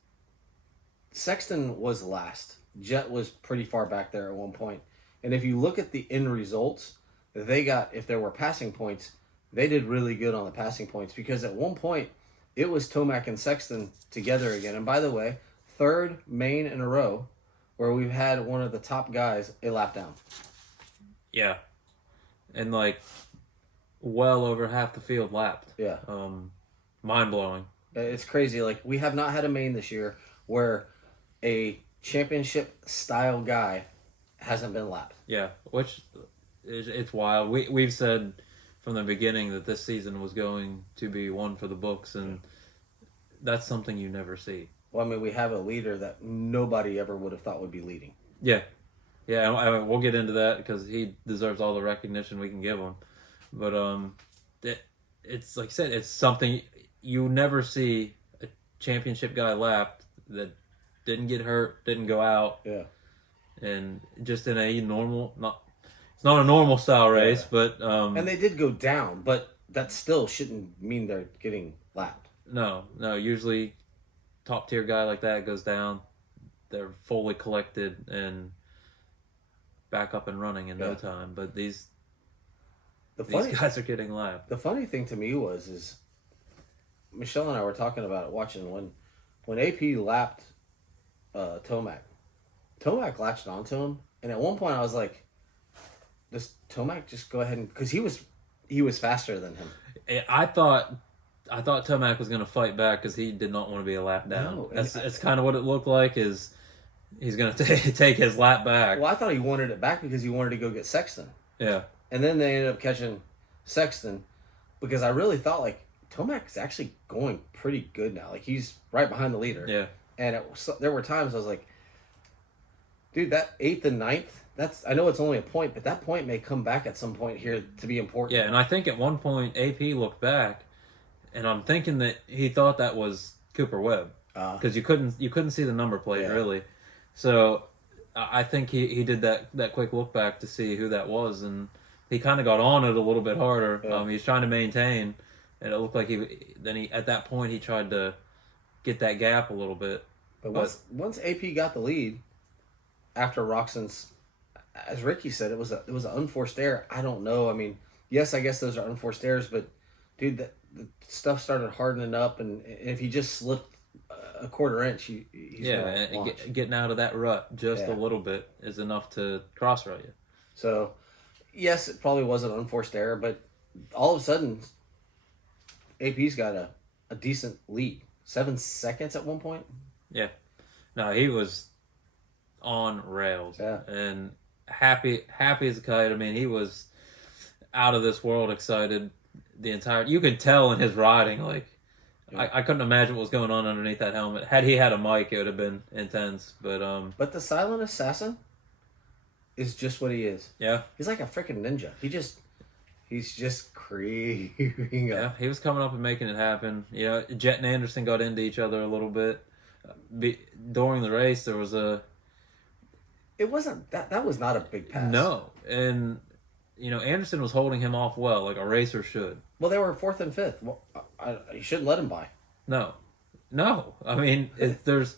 Sexton was last. Jet was pretty far back there at one point. And if you look at the end results, if there were passing points, they did really good on the passing points because at one point it was Tomac and Sexton together again. And by the way, 3rd main in a row where we've had one of the top guys a lap down. Yeah. And like well over half the field lapped. Yeah. Mind blowing. It's crazy. Like we have not had a main this year where a championship style guy hasn't been lapped. Yeah, which it's wild. We've said from the beginning that this season was going to be one for the books, and that's something you never see. Well, I mean, we have a leader that nobody ever would have thought would be leading. Yeah. I mean, we'll get into that because he deserves all the recognition we can give him. But it's like I said, it's something you never see a championship guy lapped that didn't get hurt, didn't go out. Yeah. And just in a normal, it's not a normal style race, but and they did go down, but that still shouldn't mean they're getting lapped. No. Usually, top tier guy like that goes down, they're fully collected and back up and running in no time. But these guys are getting lapped. The funny thing to me is Michelle and I were talking about it watching when AP lapped Tomac. Tomac latched onto him, and at one point I was like, does Tomac just go ahead and because he was faster than him. I thought Tomac was going to fight back because he did not want to be a lap down. No, that's kind of what it looked like. Is he's going to take his lap back? Well, I thought he wanted it back because he wanted to go get Sexton. Yeah, and then they ended up catching Sexton because I really thought like Tomac is actually going pretty good now. Like he's right behind the leader. Yeah, and there were times I was like, dude, that 8th and 9th, I know it's only a point, but that point may come back at some point here to be important. Yeah, and I think at one point AP looked back, and I'm thinking that he thought that was Cooper Webb because you couldn't see the number plate really. So I think he did that quick look back to see who that was, and he kind of got on it a little bit harder. Yeah. He was trying to maintain, and it looked like he at that point he tried to get that gap a little bit. But once AP got the lead after Roxon's, as Ricky said, it was an unforced error. I don't know. I mean, yes, I guess those are unforced errors, but dude, the stuff started hardening up, and if he just slipped a quarter inch, he's Yeah, gonna and launch. getting out of that rut just a Yeah. little bit is enough to cross rut you. So, yes, it probably was an unforced error, but all of a sudden, AP's got a decent lead. 7 seconds at one point. Yeah. No, he was on rails. Yeah. And happy as a kite. I mean, he was out of this world excited the entire. You could tell in his riding, like I couldn't imagine what was going on underneath that helmet. Had he had a mic, it would have been intense. But the silent assassin is just what he is. Yeah, he's like a freaking ninja. He's just creeping yeah, up. he was coming up and making it happen. You know, Jet and Anderson got into each other a little bit during the race. There was a It wasn't that. That was not a big pass. no, and you know Anderson was holding him off well, like a racer should. Well, they were fourth and fifth. Well, you shouldn't let him by. No. I mean, there's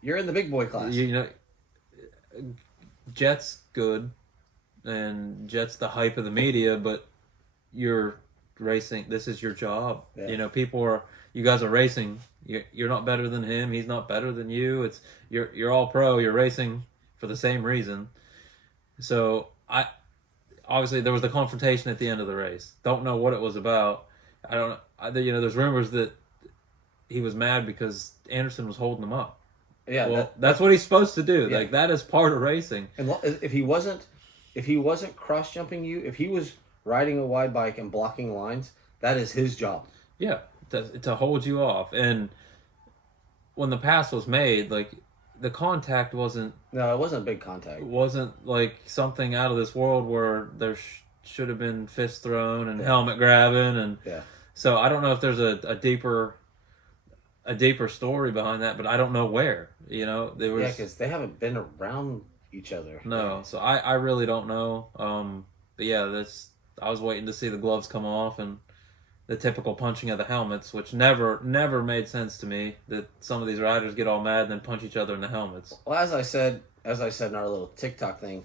You're in the big boy class. you know, Jet's good, and Jet's the hype of the media, but you're racing. This is your job. Yeah. You know, you guys are racing. You're not better than him. He's not better than you. You're all pro. You're racing for the same reason. So obviously there was the confrontation at the end of the race. Don't know what it was about. I don't know. You know, there's rumors that he was mad because Anderson was holding him up. Yeah, Well, that's what he's supposed to do. Yeah. Like that is part of racing. and if he wasn't cross jumping you, if he was riding a wide bike and blocking lines, that is his job. Yeah, to hold you off. And when the pass was made, like the contact wasn't No, it wasn't a big contact. like something out of this world where there should have been fist thrown and helmet grabbing, and Yeah. so I don't know if there's a deeper story behind that, but I don't know where. You know, there was because they haven't been around each other. no, so I really don't know. But yeah, I was waiting to see the gloves come off and the typical punching of the helmets, which never made sense to me. That some of these riders get all mad and then punch each other in the helmets. Well, as I said in our little TikTok thing,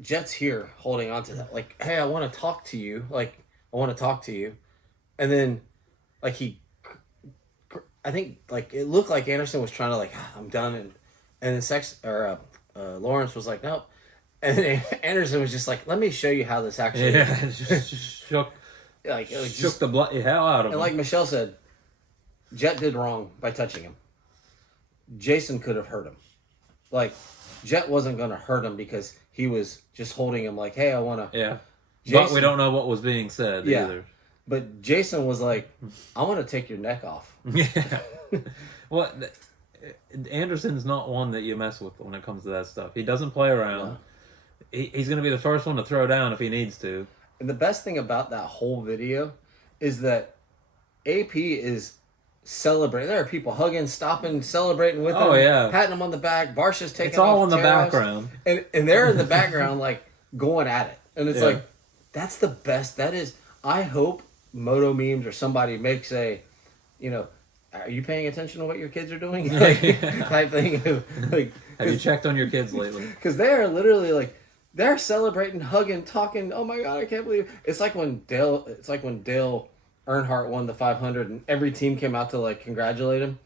Jet's here holding on to that. Like, hey, I want to talk to you. And then, like I think like it looked like Anderson was trying to like I'm done, and then Lawrence was like nope, and then Anderson was just like let me show you how this actually Yeah, just shook the bloody hell out of him. And like Michelle said, Jet did wrong by touching him. Jason could have hurt him. Like Jet wasn't going to hurt him because he was just holding him like, hey, I want to. Yeah, Jason, but we don't know what was being said either. But Jason was like, I want to take your neck off. Yeah. Well, Anderson's not one that you mess with when it comes to that stuff. He doesn't play around. No. He's going to be the first one to throw down if he needs to. And the best thing about that whole video is that AP is celebrating. There are people hugging, stopping, celebrating with him. Oh, yeah. Patting him on the back. Barsha's taking It's all off in the tariffs. background. And they're in the background, like, going at it. And it's Yeah. like, that's the best. That is, I hope Moto Memes or somebody makes a, are you paying attention to what your kids are doing? Type thing. Like, Have you checked on your kids lately? because they're literally like, they're celebrating, hugging, talking. Oh my God, I can't believe it's like when Dale Earnhardt won the 500 and every team came out to like congratulate him.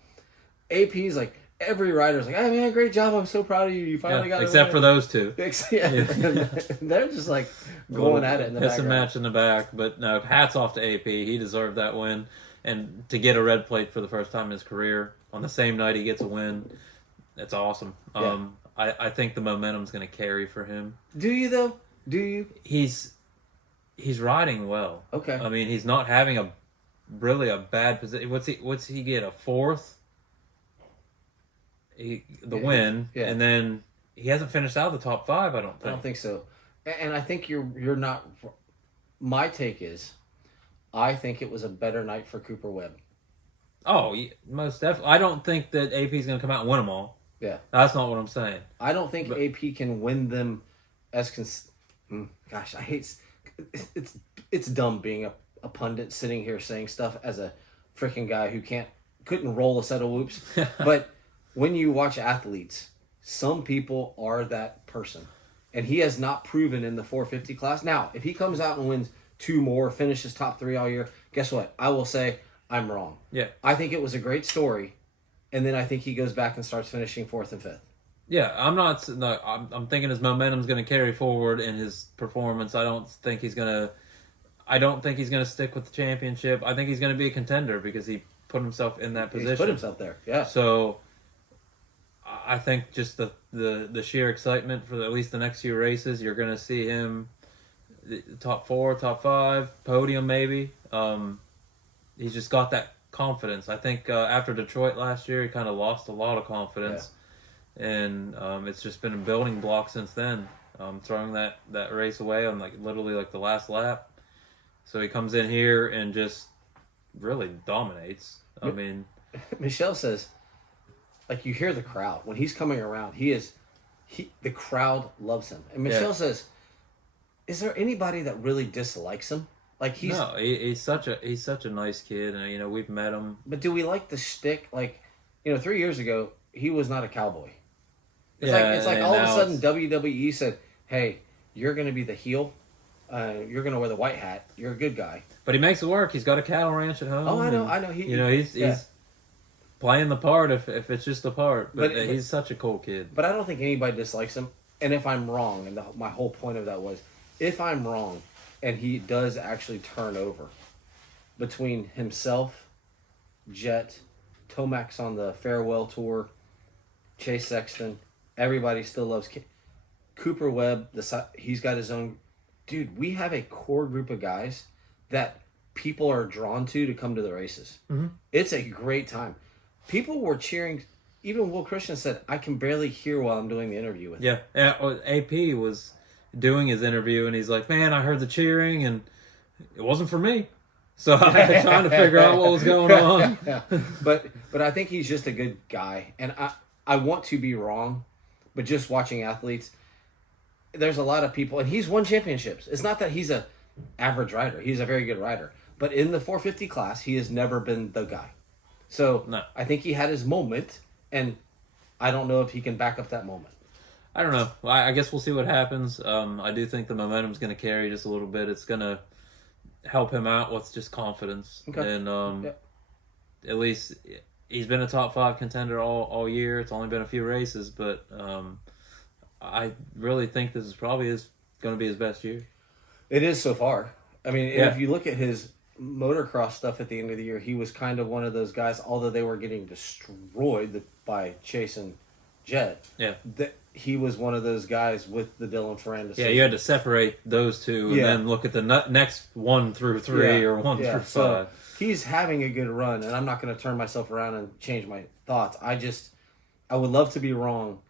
AP's like every rider's like, "Hey man, great job! I'm so proud of you. You finally got it." Except for those two. Yeah, they're just like going at it in the Piss and background. match in the back. But no, hats off to AP. He deserved that win. And to get a red plate for the first time in his career on the same night he gets a win, that's awesome. Yeah. I think the momentum's going to carry for him. Do you though? Do you? He's riding well. Okay. I mean, he's not having a bad position. What's he get, a fourth? Win, Yeah. and then he hasn't finished out of the top 5. I don't I think. don't think so. And I think you're not. My take is, I think it was a better night for Cooper Webb. Oh, yeah, most definitely. I don't think that AP's going to come out and win them all. Yeah. That's not what I'm saying. I don't think AP can win them as gosh, I hate it's dumb being a pundit sitting here saying stuff as a freaking guy who couldn't roll a set of whoops. But when you watch athletes, some people are that person. and he has not proven in the 450 class. Now, if he comes out and wins 2 more, finishes top 3 all year, guess what? I will say I'm wrong. Yeah. I think it was a great story, and then I think he goes back and starts finishing 4th and 5th. Yeah, I'm thinking his momentum's going to carry forward in his performance. I don't think he's going to stick with the championship. I think he's going to be a contender because he put himself in that position. He's put himself there. Yeah. So I think just the sheer excitement for at least the next few races, you're going to see him top 4, top 5, podium maybe. He's just got that confidence. I think after Detroit last year, he kind of lost a lot of confidence. Yeah. And it's just been a building block since then. Throwing that race away on literally the last lap. So he comes in here and just really dominates. I mean, Michelle says, you hear the crowd when he's coming around. The crowd loves him. And Michelle says, is there anybody that really dislikes him? He's such a nice kid, and we've met him. But do we like the shtick? 3 years ago he was not a cowboy. It's like all of a sudden WWE said, "Hey, you're going to be the heel. You're going to wear the white hat. You're a good guy." But he makes it work. He's got a cattle ranch at home. Oh, I know. He's playing the part if it's just a part. But he's such a cool kid. But I don't think anybody dislikes him. And if I'm wrong, and my whole point of that was, if I'm wrong, and he does actually turn over between himself, Jet, Tomac's on the farewell tour, Chase Sexton. Everybody still loves Cooper Webb. He's got his own. Dude, we have a core group of guys that people are drawn to come to the races. Mm-hmm. It's a great time. People were cheering. Even Will Christian said, "I can barely hear while I'm doing the interview with him." Yeah. AP was doing his interview, and he's like, "Man, I heard the cheering, and it wasn't for me." So I was trying to figure out what was going on. Yeah. But I think he's just a good guy, and I want to be wrong. But just watching athletes, there's a lot of people, and he's won championships. It's not that he's a average rider. He's a very good rider. But in the 450 class, he has never been the guy. So no. I think he had his moment, and I don't know if he can back up that moment. I don't know. Well, I guess we'll see what happens. I do think the momentum's going to carry just a little bit. It's going to help him out with just confidence. Okay. And at least he's been a top 5 contender all year. It's only been a few races, but I really think this is probably going to be his best year. It is so far. I mean, if you look at his motocross stuff at the end of the year, he was kind of one of those guys, although they were getting destroyed by Chase and Jet. Yeah. He was one of those guys with the Dylan Ferrand decision. Yeah, you had to separate those two and then look at the next 1 through 3 or 1 through 5. So he's having a good run, and I'm not going to turn myself around and change my thoughts. I would love to be wrong,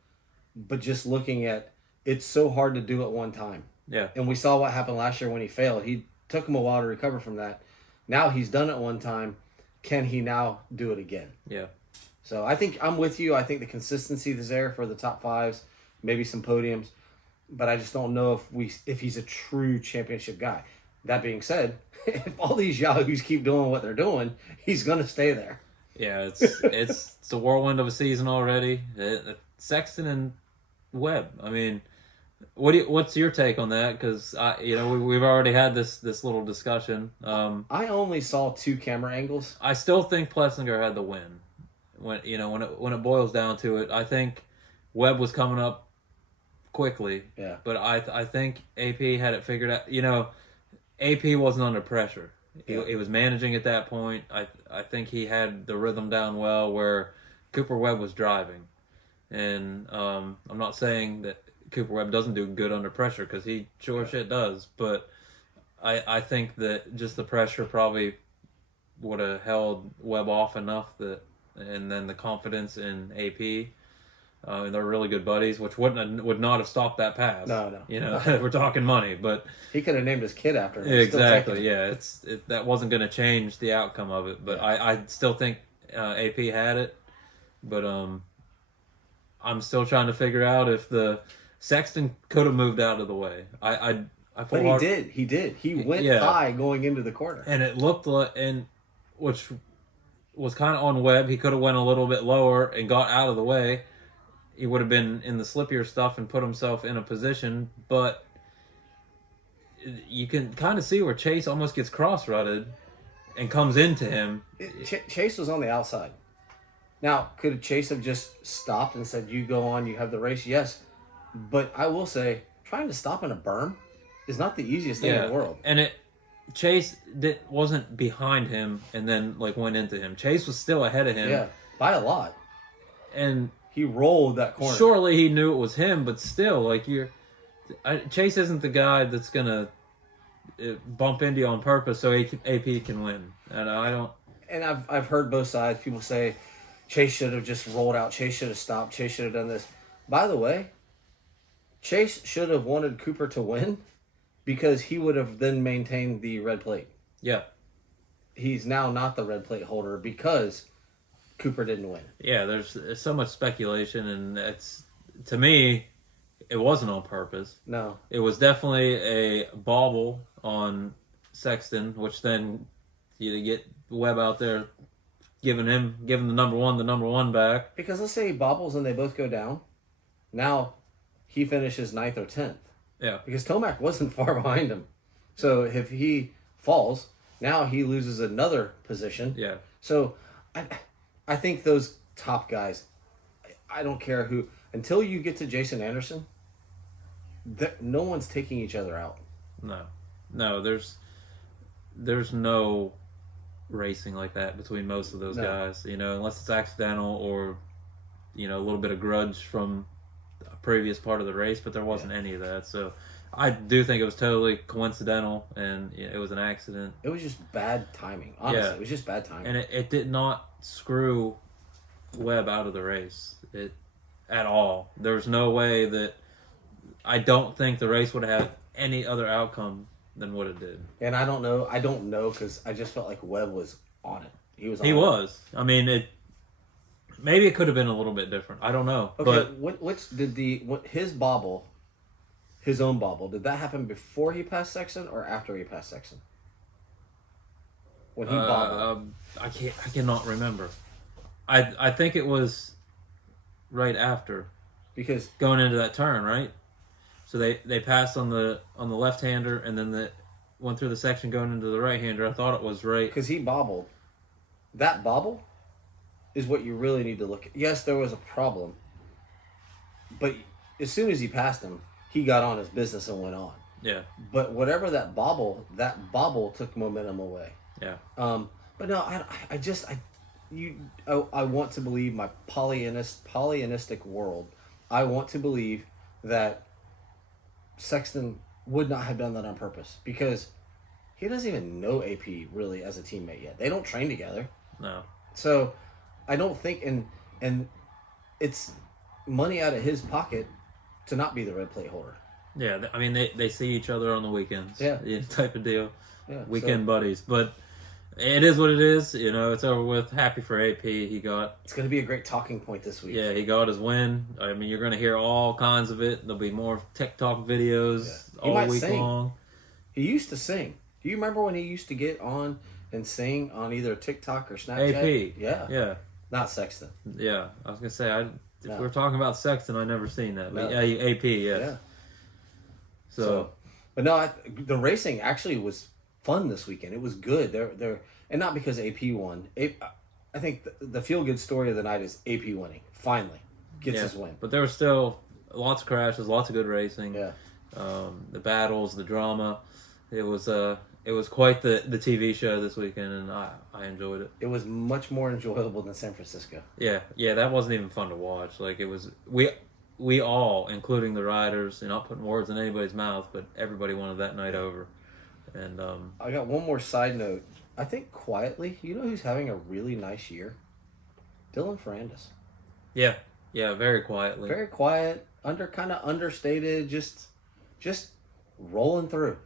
but just looking at, it's so hard to do at one time. Yeah. And we saw what happened last year when he failed. He took him a while to recover from that. Now he's done it one time. Can he now do it again? Yeah. So I think I'm with you. I think the consistency is there for the top 5s, maybe some podiums, but I just don't know if he's a true championship guy. That being said, if all these yahoos keep doing what they're doing, he's going to stay there. Yeah, it's a whirlwind of a season already. Sexton and Webb. I mean, what's your take on that? Because we've already had this little discussion. I only saw 2 camera angles. I still think Plessinger had the win. When it boils down to it, I think Webb was coming up quickly. Yeah. But I think AP had it figured out. AP wasn't under pressure. Yeah. He was managing at that point. I think he had the rhythm down well where Cooper Webb was driving. And I'm not saying that Cooper Webb doesn't do good under pressure, because he sure shit does. But I think that just the pressure probably would have held Webb off enough and then the confidence in AP. And they're really good buddies, which would not have stopped that pass. No. We're talking money, but he could have named his kid after him. Exactly. Yeah, that wasn't going to change the outcome of it. But I still think AP had it. But I'm still trying to figure out if the Sexton could have moved out of the way. But he did. He went high going into the corner, and it looked like, which was kind of on Webb. He could have went a little bit lower and got out of the way. he would have been in the slippier stuff and put himself in a position, but you can kind of see where Chase almost gets cross-rutted and comes into him. Chase was on the outside. Now, could Chase have just stopped and said, "You go on, you have the race"? Yes, but I will say, trying to stop in a berm is not the easiest thing in the world. And Chase wasn't behind him and then like went into him. Chase was still ahead of him. Yeah, by a lot. And he rolled that corner. Surely he knew it was him, but still, like Chase isn't the guy that's gonna bump into you on purpose so AP can win. And I don't. And I've heard both sides. People say Chase should have just rolled out. Chase should have stopped. Chase should have done this. By the way, Chase should have wanted Cooper to win because he would have then maintained the red plate. Yeah. He's now not the red plate holder because Cooper didn't win. Yeah, there's so much speculation, and it's, to me, it wasn't on purpose. No. It was definitely a bobble on Sexton, which then you get Webb out there giving the number one back. Because let's say he bobbles and they both go down. Now he finishes 9th or 10th. Yeah. Because Tomac wasn't far behind him. So if he falls, now he loses another position. Yeah. So I think those top guys, I don't care who, until you get to Jason Anderson, no one's taking each other out. No, there's no racing like that between most of those guys, unless it's accidental or, a little bit of grudge from a previous part of the race, but there wasn't any of that. So I do think it was totally coincidental and it was an accident. It was just bad timing. Honestly, it was just bad timing. And it did not screw Webb out of the race at all. There's no way that I don't think the race would have had any other outcome than what it did. And I don't know because I just felt like Webb was on it. He was. I mean, maybe it could have been a little bit different. I don't know. Okay, but his own bobble, did that happen before he passed Sexton or after he passed Sexton? When he bobbled? I cannot remember. I think it was right after, because going into that turn, right? So they passed on the left-hander, and then they went through the section going into the right-hander. I thought it was right. Because he bobbled. That bobble is what you really need to look at. Yes, there was a problem. But as soon as he passed him, he got on his business and went on. Yeah. But whatever that bobble took momentum away. Yeah. But no, I want to believe my Pollyannistic world. I want to believe that Sexton would not have done that on purpose because he doesn't even know AP really as a teammate yet. They don't train together. No. So I don't think, and it's money out of his pocket to not be the red plate holder. Yeah, I mean they see each other on the weekends. Yeah. Type of deal. Yeah. Weekend buddies, but. It is what it is. It's over with. Happy for AP. It's going to be a great talking point this week. Yeah, he got his win. I mean, you're going to hear all kinds of it. There'll be more TikTok videos all week long. He used to sing. Do you remember when he used to get on and sing on either TikTok or Snapchat? AP. Yeah. Yeah. Not Sexton. Yeah. I was going to say, if we're talking about Sexton, I've never seen that. But no. yeah, AP, yes. Yeah. So. But no, the racing actually was fun this weekend. It was good. They're and not because AP won. I think the feel good story of the night is AP winning. Finally gets his win. But there were still lots of crashes, lots of good racing. Yeah. The battles, the drama. It was quite the TV show this weekend, and I enjoyed it. It was much more enjoyable than San Francisco. Yeah, that wasn't even fun to watch. Like it was, we all, including the riders, and not putting words in anybody's mouth, but everybody wanted that night over. And I got one more side note. I think quietly, you know who's having a really nice year? Dylan Ferrandis. Yeah, very quietly. Very quiet, kind of understated, just rolling through.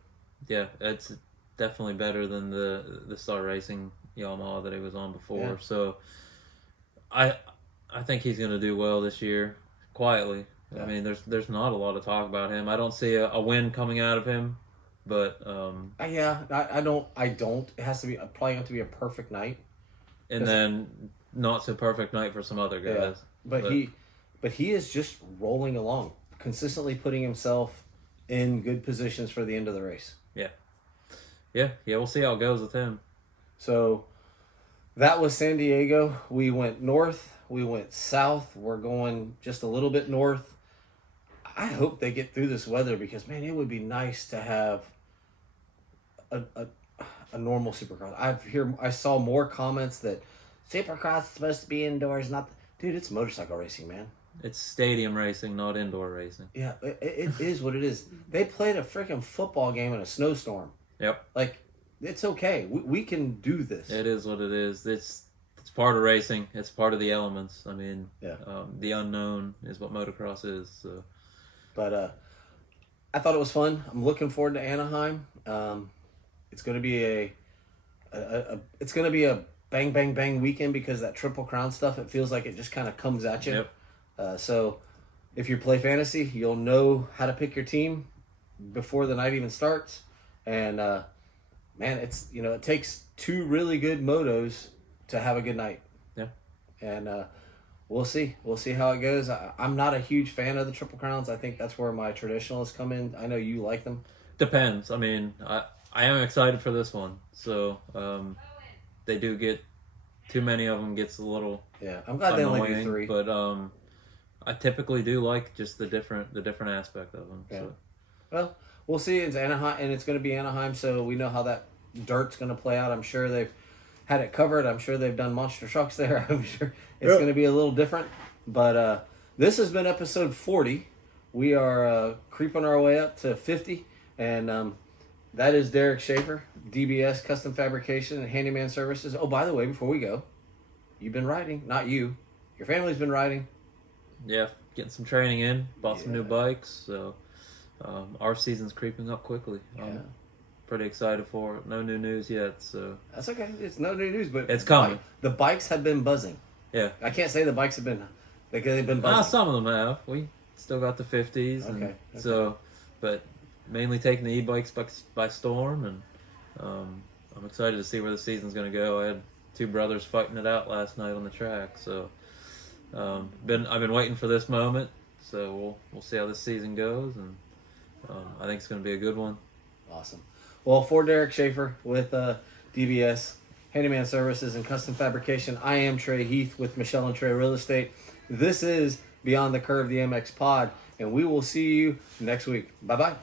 Yeah, it's definitely better than the Star Racing Yamaha that he was on before. Yeah. So I think he's going to do well this year, quietly. Yeah. I mean, there's not a lot of talk about him. I don't see a win coming out of him. But I don't. It has to be probably have to be a perfect night, and then not so perfect night for some other guys. Yeah. But but he is just rolling along, consistently putting himself in good positions for the end of the race. Yeah. We'll see how it goes with him. So that was San Diego. We went north. We went south. We're going just a little bit north. I hope they get through this weather because, man, it would be nice to have a normal Supercross. I saw more comments that Supercross is supposed to be indoors. Dude, it's motorcycle racing, man. It's stadium racing, not indoor racing. Yeah, it is what it is. They played a freaking football game in a snowstorm. Yep. Like, it's okay. We can do this. It is what it is. It's part of racing. It's part of the elements. I mean, Yeah. The unknown is what motocross is. So. But I thought it was fun. I'm looking forward to Anaheim. It's going to be it's going to be a bang bang bang weekend because that Triple Crown stuff. It feels like it just kind of comes at you. Yep. So if you play fantasy, you'll know how to pick your team before the night even starts. And man, it takes two really good motos to have a good night. Yeah. And we'll see. We'll see how it goes. I'm not a huge fan of the Triple Crowns. I think that's where my traditionalists come in. I know you like them. Depends. I mean, I am excited for this one. So they do get too many of them gets a little I'm glad they only do annoying, 3. but I typically do like just the different aspect of them. Yeah. So. Well, we'll see. It's Anaheim, and it's going to be Anaheim, so we know how that dirt's going to play out. I'm sure they've had it covered. I'm sure they've done monster trucks there. I'm sure it's going to be a little different. But this has been episode 40. We are creeping our way up to 50, and that is Derac Schaefer, DBS Custom Fabrication and Handyman Services. Oh, by the way, before we go, you've been riding. Not you. Your family's been riding. Yeah, getting some training in. Bought some new bikes. So our season's creeping up quickly. Pretty excited for it. No new news yet, so That's okay. It's no new news, but it's coming. The bikes have been buzzing. Yeah, I can't say the bikes have been because they've been buzzing. some of them have. We still got the 50s, Okay. So, but mainly taking the e-bikes by storm, and I'm excited to see where the season's going to go. I had 2 brothers fighting it out last night on the track, so I've been waiting for this moment. So we'll see how this season goes, and I think it's going to be a good one. Awesome. Well, for Derac Schaefer with DBS, Handyman Services, and Custom Fabrication, I am Trey Heath with Michelle and Trey Real Estate. This is Beyond the Curve, the MX Pod, and we will see you next week. Bye-bye.